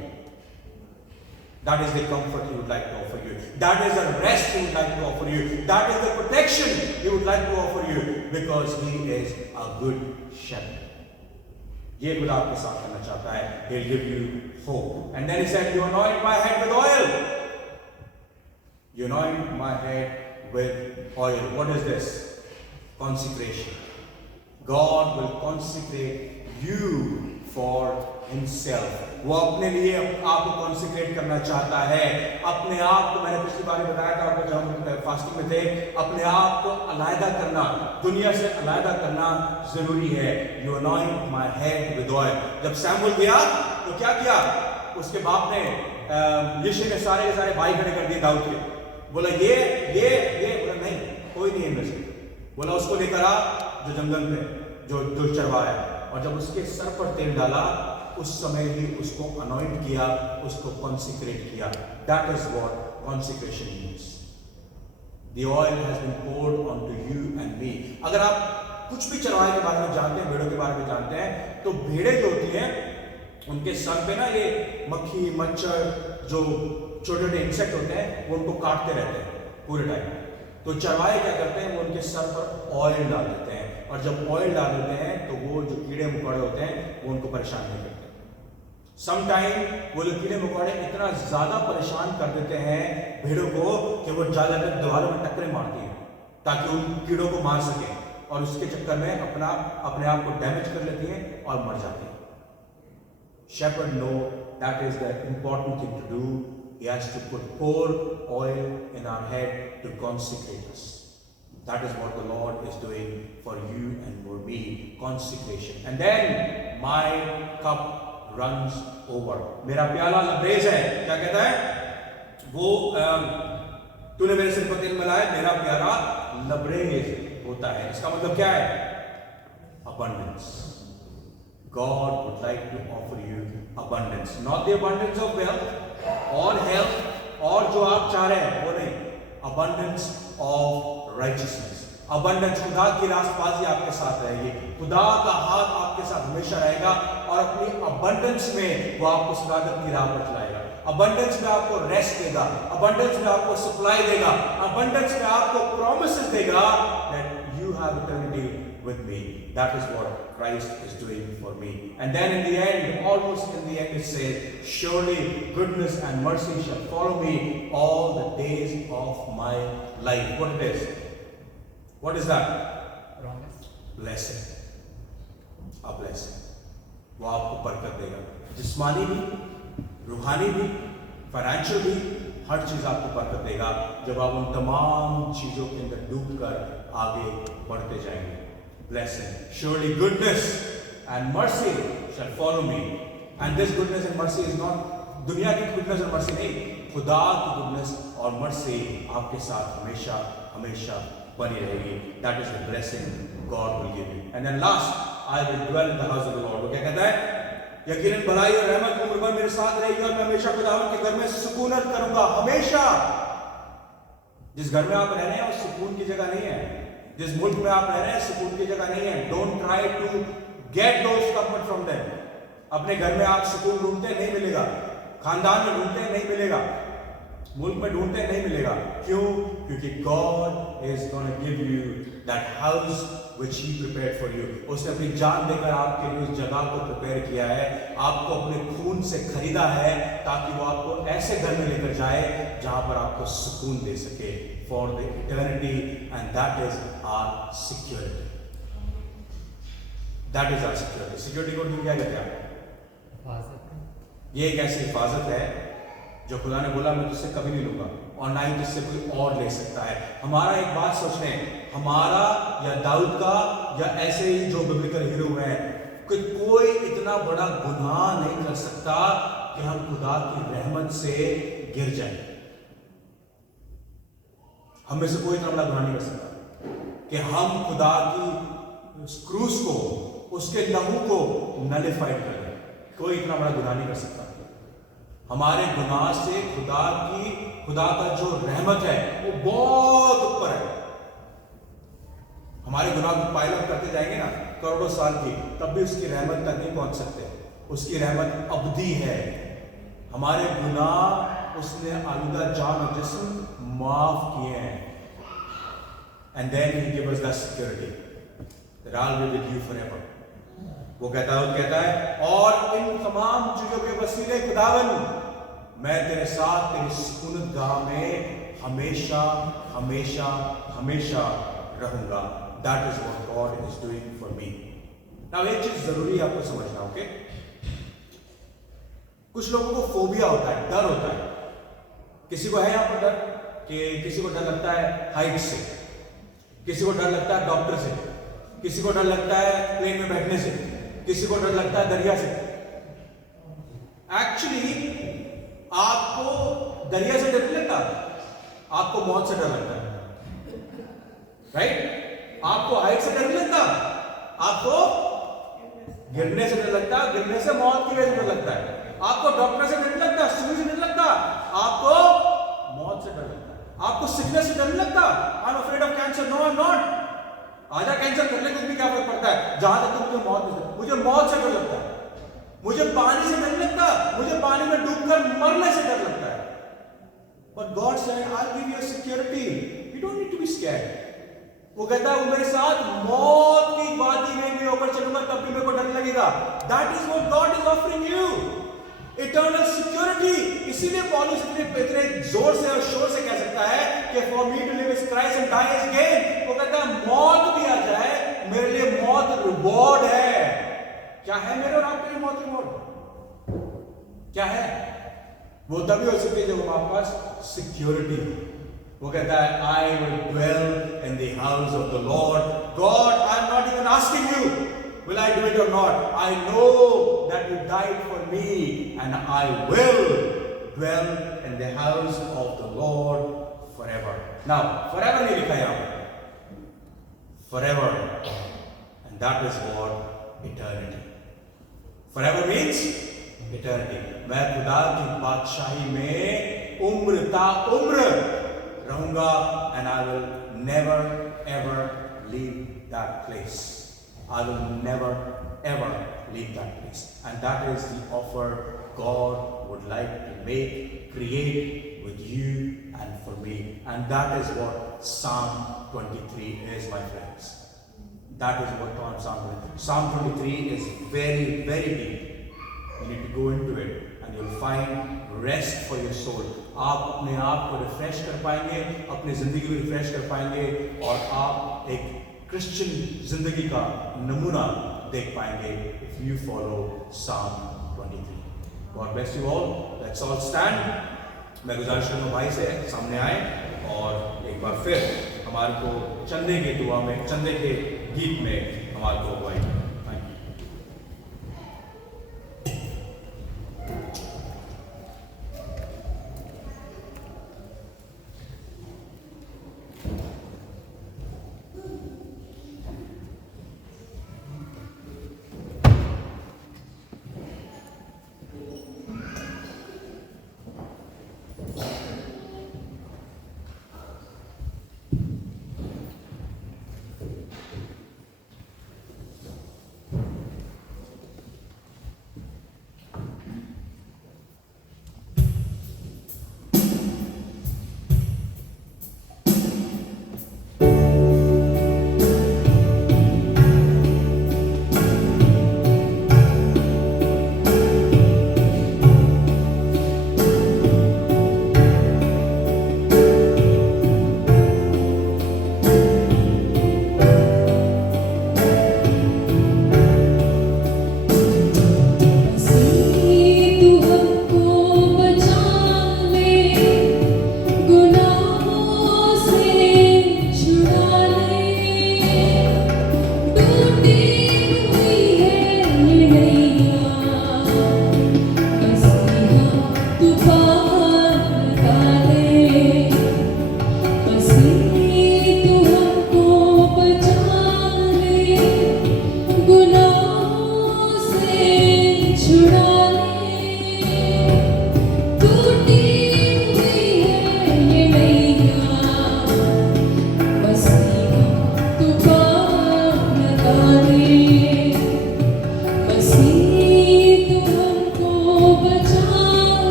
That is the comfort He would like to offer you. That is the rest He would like to offer you. That is the protection He would like to offer you, because He is a good shepherd. ये खुदा आपके साथ करना चाहता है। He'll give you hope. And then He said, "You anoint my head with oil." You anoint my head with oil. What is this? Consecration. God will consecrate you for Himself. वो अपने लिए आपको कॉन्सेक्रेट करना चाहता है। अपने आप को, मैंने पिछली बार बताया था आपको जब हम फास्टिंग में थे, अपने आप को अलग करना, दुनिया से अलग करना जरूरी है। You anoint my head with oil. जब सैमुअल गया तो क्या किया? उसके बाप ने यिशै ने सारे के सारे भाई खड़े कर दिए दाऊद के। बोला ये बोला नहीं, कोई नहीं इनमें से। बोला उसको लेकर आ जो जंगल में जो चरवा है, और जब उसके सर पर तेल डाला उस समय ही उसको अनॉइंट किया, उसको कॉन्सिक्रेट किया। That is what consecration means. The oil has been poured onto you and me. अगर आप कुछ भी चरवाहे के बारे में जानते हैं, भेड़ों के बारे में जानते हैं, तो भेड़ें जो होती हैं उनके सर पे ना ये मक्खी मच्छर जो छोटे छोटे इंसेक्ट होते हैं वो उनको काटते रहते हैं पूरे टाइम। तो चरवाहे क्या करते हैं, वो उनके सर पर ऑयल डाल देते हैं, और जब ऑयल डाल देते हैं तो वो जो कीड़े मकोड़े होते हैं वो उनको परेशान नहीं करते। समटाइम वो जो कीड़े मकोड़े इतना ज्यादा परेशान कर देते हैं भेड़ों को कि वो जाकर दीवारों में टक्करें मारती हैं ताकि उन कीड़ों को मार सके, और उसके चक्कर में अपने आप को डैमेज कर लेती हैं और मर जाती हैं। Shepherd know that is the important thing to do. He has to pour oil in our head to consecrate us. That is what the Lord is doing for you and for me, consecration. And then my cup runs over. मेरा प्याला लबरेज है। क्या कहता है वो? तूने मेरे सिर पर तेल मिलाया, मेरा प्याला लबरेज होता है। इसका मतलब क्या है? Abundance. God would like to offer you abundance, not the abundance of wealth or health और जो आप चाह रहे हैं वो नहीं, abundance of righteousness. abundance, खुदा की रास्तबाजी आपके साथ रहेगी, खुदा का हाथ आपके साथ हमेशा रहेगा और अपनी abundance में वो आपको सदाकत की राह पर चलाएगा. abundance में आपको रेस्ट देगा, abundance में आपको सप्लाई देगा, abundance में आपको promises देगा that you have eternity with me. That is what Christ is doing for me. And then in the end, almost in the end, it says, surely goodness and mercy shall follow me all the days of my life. What it is? What is that? Promise. Blessing. A blessing. वो आपको बरकत देगा, जिस्मानी भी, रूहानी भी, financial भी, हर चीज आपको बरकत देगा जब आप उन तमाम चीजों के अंदर डूबकर आगे बढ़ते जाएंगे. Blessing. Surely goodness and mercy shall follow me. And this goodness and mercy is not दुनिया की goodness and mercy नहीं, खुदा की goodness और mercy आपके साथ हमेशा हमेशा बनी रहेगी. That is the blessing God will give you. And then last, I will dwell in the house of the Lord. वो क्या कहता है? यकीनन भलाई और रहमत उम्र भर मेरे साथ रहेगी और मैं हमेशा खुदावंद के घर में सुकूनत करूंगा. हमेशा. जिस घर में आप रह रहे हैं वो सुकून की जगह नहीं है. जिस मुल्क में आप रह रहे हैं सुकून की जगह नहीं है. Don't try to get those comfort from them. अपने घर में आप सुकून ढूंढते नहीं मिलेगा, खानदान में ढूंढते नहीं मिलेगा, मुल्क में ढूंढते नहीं मिलेगा. क्यों? क्योंकि God is going to give you that house which He prepared for you. उसने अपनी जान देकर आपके लिए उस जगह को प्रिपेयर किया है, आपको अपने खून से खरीदा है ताकि वो आपको ऐसे घर में लेकर जाए जहां पर आपको सुकून दे सके for the eternity, and that is our security. That is our security. Security को तुम क्या कहते हैं? ये एक ऐसी हिफाजत है जो खुदा ने बोला मैं तुझसे कभी नहीं लूंगा और ना ही तुझसे कोई और ले सकता है. हमारा एक बात सोचते हैं, हमारा या दाऊद का या ऐसे ही जो बिब्लिकल हीरो हैं कि कोई इतना बड़ा गुनाह नहीं कर सकता कि हम खुदा की रहमत से गिर जाएं. हम में से कोई इतना बड़ा गुनाह नहीं कर सकता कि हम खुदा की क्रूस को, उसके लहू को नलिफाइड कर दें. कोई इतना बड़ा गुनाह नहीं कर सकता. हमारे गुनाह से खुदा का जो रहमत है वो बहुत ऊपर है. हमारे गुनाह को पाइल अप करते जाएंगे ना करोड़ों साल की, तब भी उसकी रहमत तक नहीं पहुंच सकते. उसकी रहमत अबदी है. हमारे गुनाह उसने आलूदा जान और जिस्म माफ किए हैं. And then He gave us that security that I'll be with you forever. वो कहता है और इन तमाम चीजों के वसीले खुदावन मैं तेरे साथ तेरी सुकूनत गाह में हमेशा हमेशा हमेशा रहूंगा. That is what God is doing for me. Now एक चीज जरूरी है आपको समझना. ओके, कुछ लोगों को फोबिया होता है, डर होता है. किसी को है यहाँ पर डर कि किसी को डर लगता है हाइट से, किसी को डर लगता है डॉक्टर से, किसी को डर लगता है प्लेन में बैठने से, किसी को डर लगता है दरिया से. एक्चुअली आपको दरिया से डर नहीं लगता, आपको मौत से डर लगता है. राइट? आपको हाइट से डर नहीं लगता, आपको गिरने से डर लगता है, गिरने से मौत की वजह से डर लगता है. आपको डॉक्टर से डर नहीं लगता, सुई से डर लगता, आपको मौत से डर लगता है. आपको सिकनेस से डर नहीं लगता. I am afraid of cancer. No I am not. आजा कैंसर कर ले, कुछ भी क्या फर्क पड़ता है जहां तक मुझे मौत नहीं. मुझे मौत से डर लगता है. मुझे पानी से डर लगता, मुझे पानी में डूबकर मरने से डर लगता है. But God said I will give you security. You don't need to be scared. वो कहता है वो मेरे साथ मौत की वादी में भी ऊपर चलूंगा तब भी मेरे को डर लगेगा. That is what God is offering you, eternal security. इसीलिए पौलुस इतने जोर से और शोर से कह सकता है कि for me to live is Christ and die is gain. वो कहता है मौत भी आ जाए मेरे लिए मौत रिवॉर्ड है. क्या है मेरे और आपके लिए मौत रिवॉर्ड? क्या है? वो तभी हो सकती है जब हमारे पास सिक्योरिटी. वो कहता है I will dwell in the house of the Lord. God I am not even asking you will I do it or not. I know that you died for me and I will dwell in the house of the Lord forever. Now forever नहीं लिखा यहाँ पर, forever, and that is what eternity. Forever means eternity. मैं खुदा की बादशाही में उम्र ता उम्र रहूंगा, and I will never ever leave that place. I will never ever leave that place. And that is the offer God would like to make, create with you and for me. And that is what Psalm 23 is, my friends. That is what Psalm 23. Psalm 23 is very, very deep. You need to go into it and you'll find rest for your soul. आप अपने आप को refresh कर पाएंगे, अपनी जिंदगी को refresh कर पाएंगे, और आप एक क्रिश्चियन जिंदगी का नमूना देख पाएंगे if you follow Psalm 23. God bless you all. Let's all stand. मैं गुजारिश करूँगा भाई से सामने आए और एक बार फिर हमारे को चंदे के दुआ में, चंदे के गीत में हमारे को अगुवाई करें. Thank you.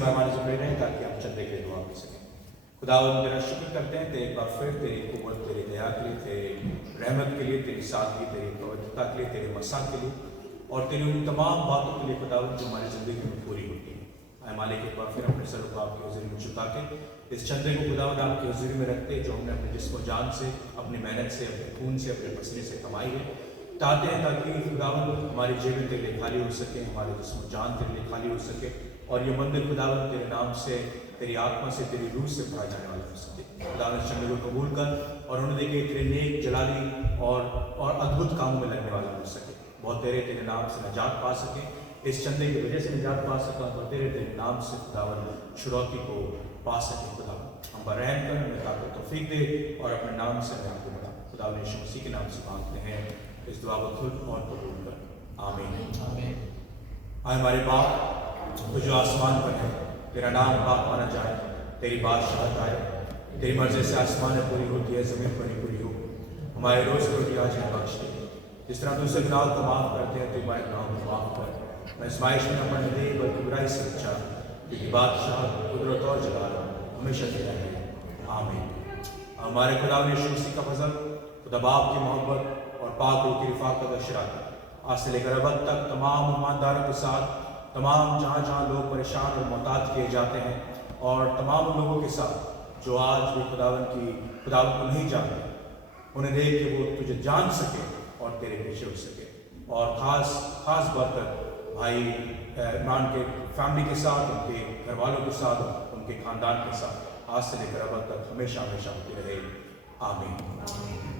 मेहमान से मिल रहे हैं ताकि हम चंदे के दुआ कर सकें। खुदावंद तेरा शुक्र करते हैं तेरे एक बार फिर तेरी कुव्वत, तेरी दया के लिए, तेरी रहमत के लिए, तेरी सादगी, तेरी पवित्रता के लिए, तेरे मसा के लिए और तेरी उन तमाम बातों के लिए खुदावंद जो हमारी ज़िंदगी में पूरी होती है। आए मालिक एक बार फिर अपने सर को आपकी हुजूरी में झुका के इस चंदे को खुदावंद आपकी हुजूरी में रखते जो हमने अपने जिस्म जान से, अपनी मेहनत से, अपने खून से, अपने पसीने से कमाई है, चाहते हैं ताकि खुदावंद हमारी जेबें तेरे लिए खाली हो सके, हमारे जिस्म जान तेरे लिए खाली हो सके और ये मंदिर खुदावंद तेरे नाम से, तेरी आत्मा से, तेरी रूह से भरा जाने वाला हो सके। खुदावंद इस चंदे को कबूल कर और उन्हें देखे तेरे नेक, जलाली और अद्भुत कामों में लगने वाला हो सके। बहुत तेरे नाम से निजात पा सके, इस चंदे की वजह से निजात पा सका और तेरे नाम से खुदावंद शुरौती को पा सके। खुदावंद हम पर रहम कर, हमें ताकत तौफीक दे और अपने नाम से हमें आपको बढ़ा। खुदावंद यीशु मसीह के नाम से मांगते हैं इस दुआ को खुद और कबूल कर, आमीन। आए हमारे बाप तो जो आसमान पर है, तेरा नाम पाक माना जाए, तेरी बादशाहत आए, तेरी मर्जी से आसमान में पूरी होती है, जमीन पर ही पूरी हो। हमारे रोज़ रोटी आज हमें बख्श दे, जिस तरह दूसरे गुनाहों को माफ़ करते हैं तो हमारे गुनाहों को माफ़ कर। मैं इस्माइश में न पढ़ने दे बल्कि बुराई से बचा, क्योंकि बादशाह, कुदरत और जलाल हमेशा तेरा है, आमीन। हमारे खुदा यीशु मसीह का फजल, खुदा बाप की मोहब्बत और पाक रूह की रिफ़ाक़त और शराकत आज से लेकर अब तक तमाम ईमानदारों के साथ, तमाम जहाँ जहाँ लोग परेशान और मोहताज किए जाते हैं और तमाम लोगों के साथ जो आज भी खुदावंद को नहीं जानते, उन्हें देख के वो तुझे जान सके और तेरे पीछे हो सके। और ख़ास बरकत भाई इमरान के फैमिली के साथ, उनके घर वालों के साथ, उनके ख़ानदान के साथ आज से लेकर अब तक हमेशा हमेशा होती रहे, आमीन।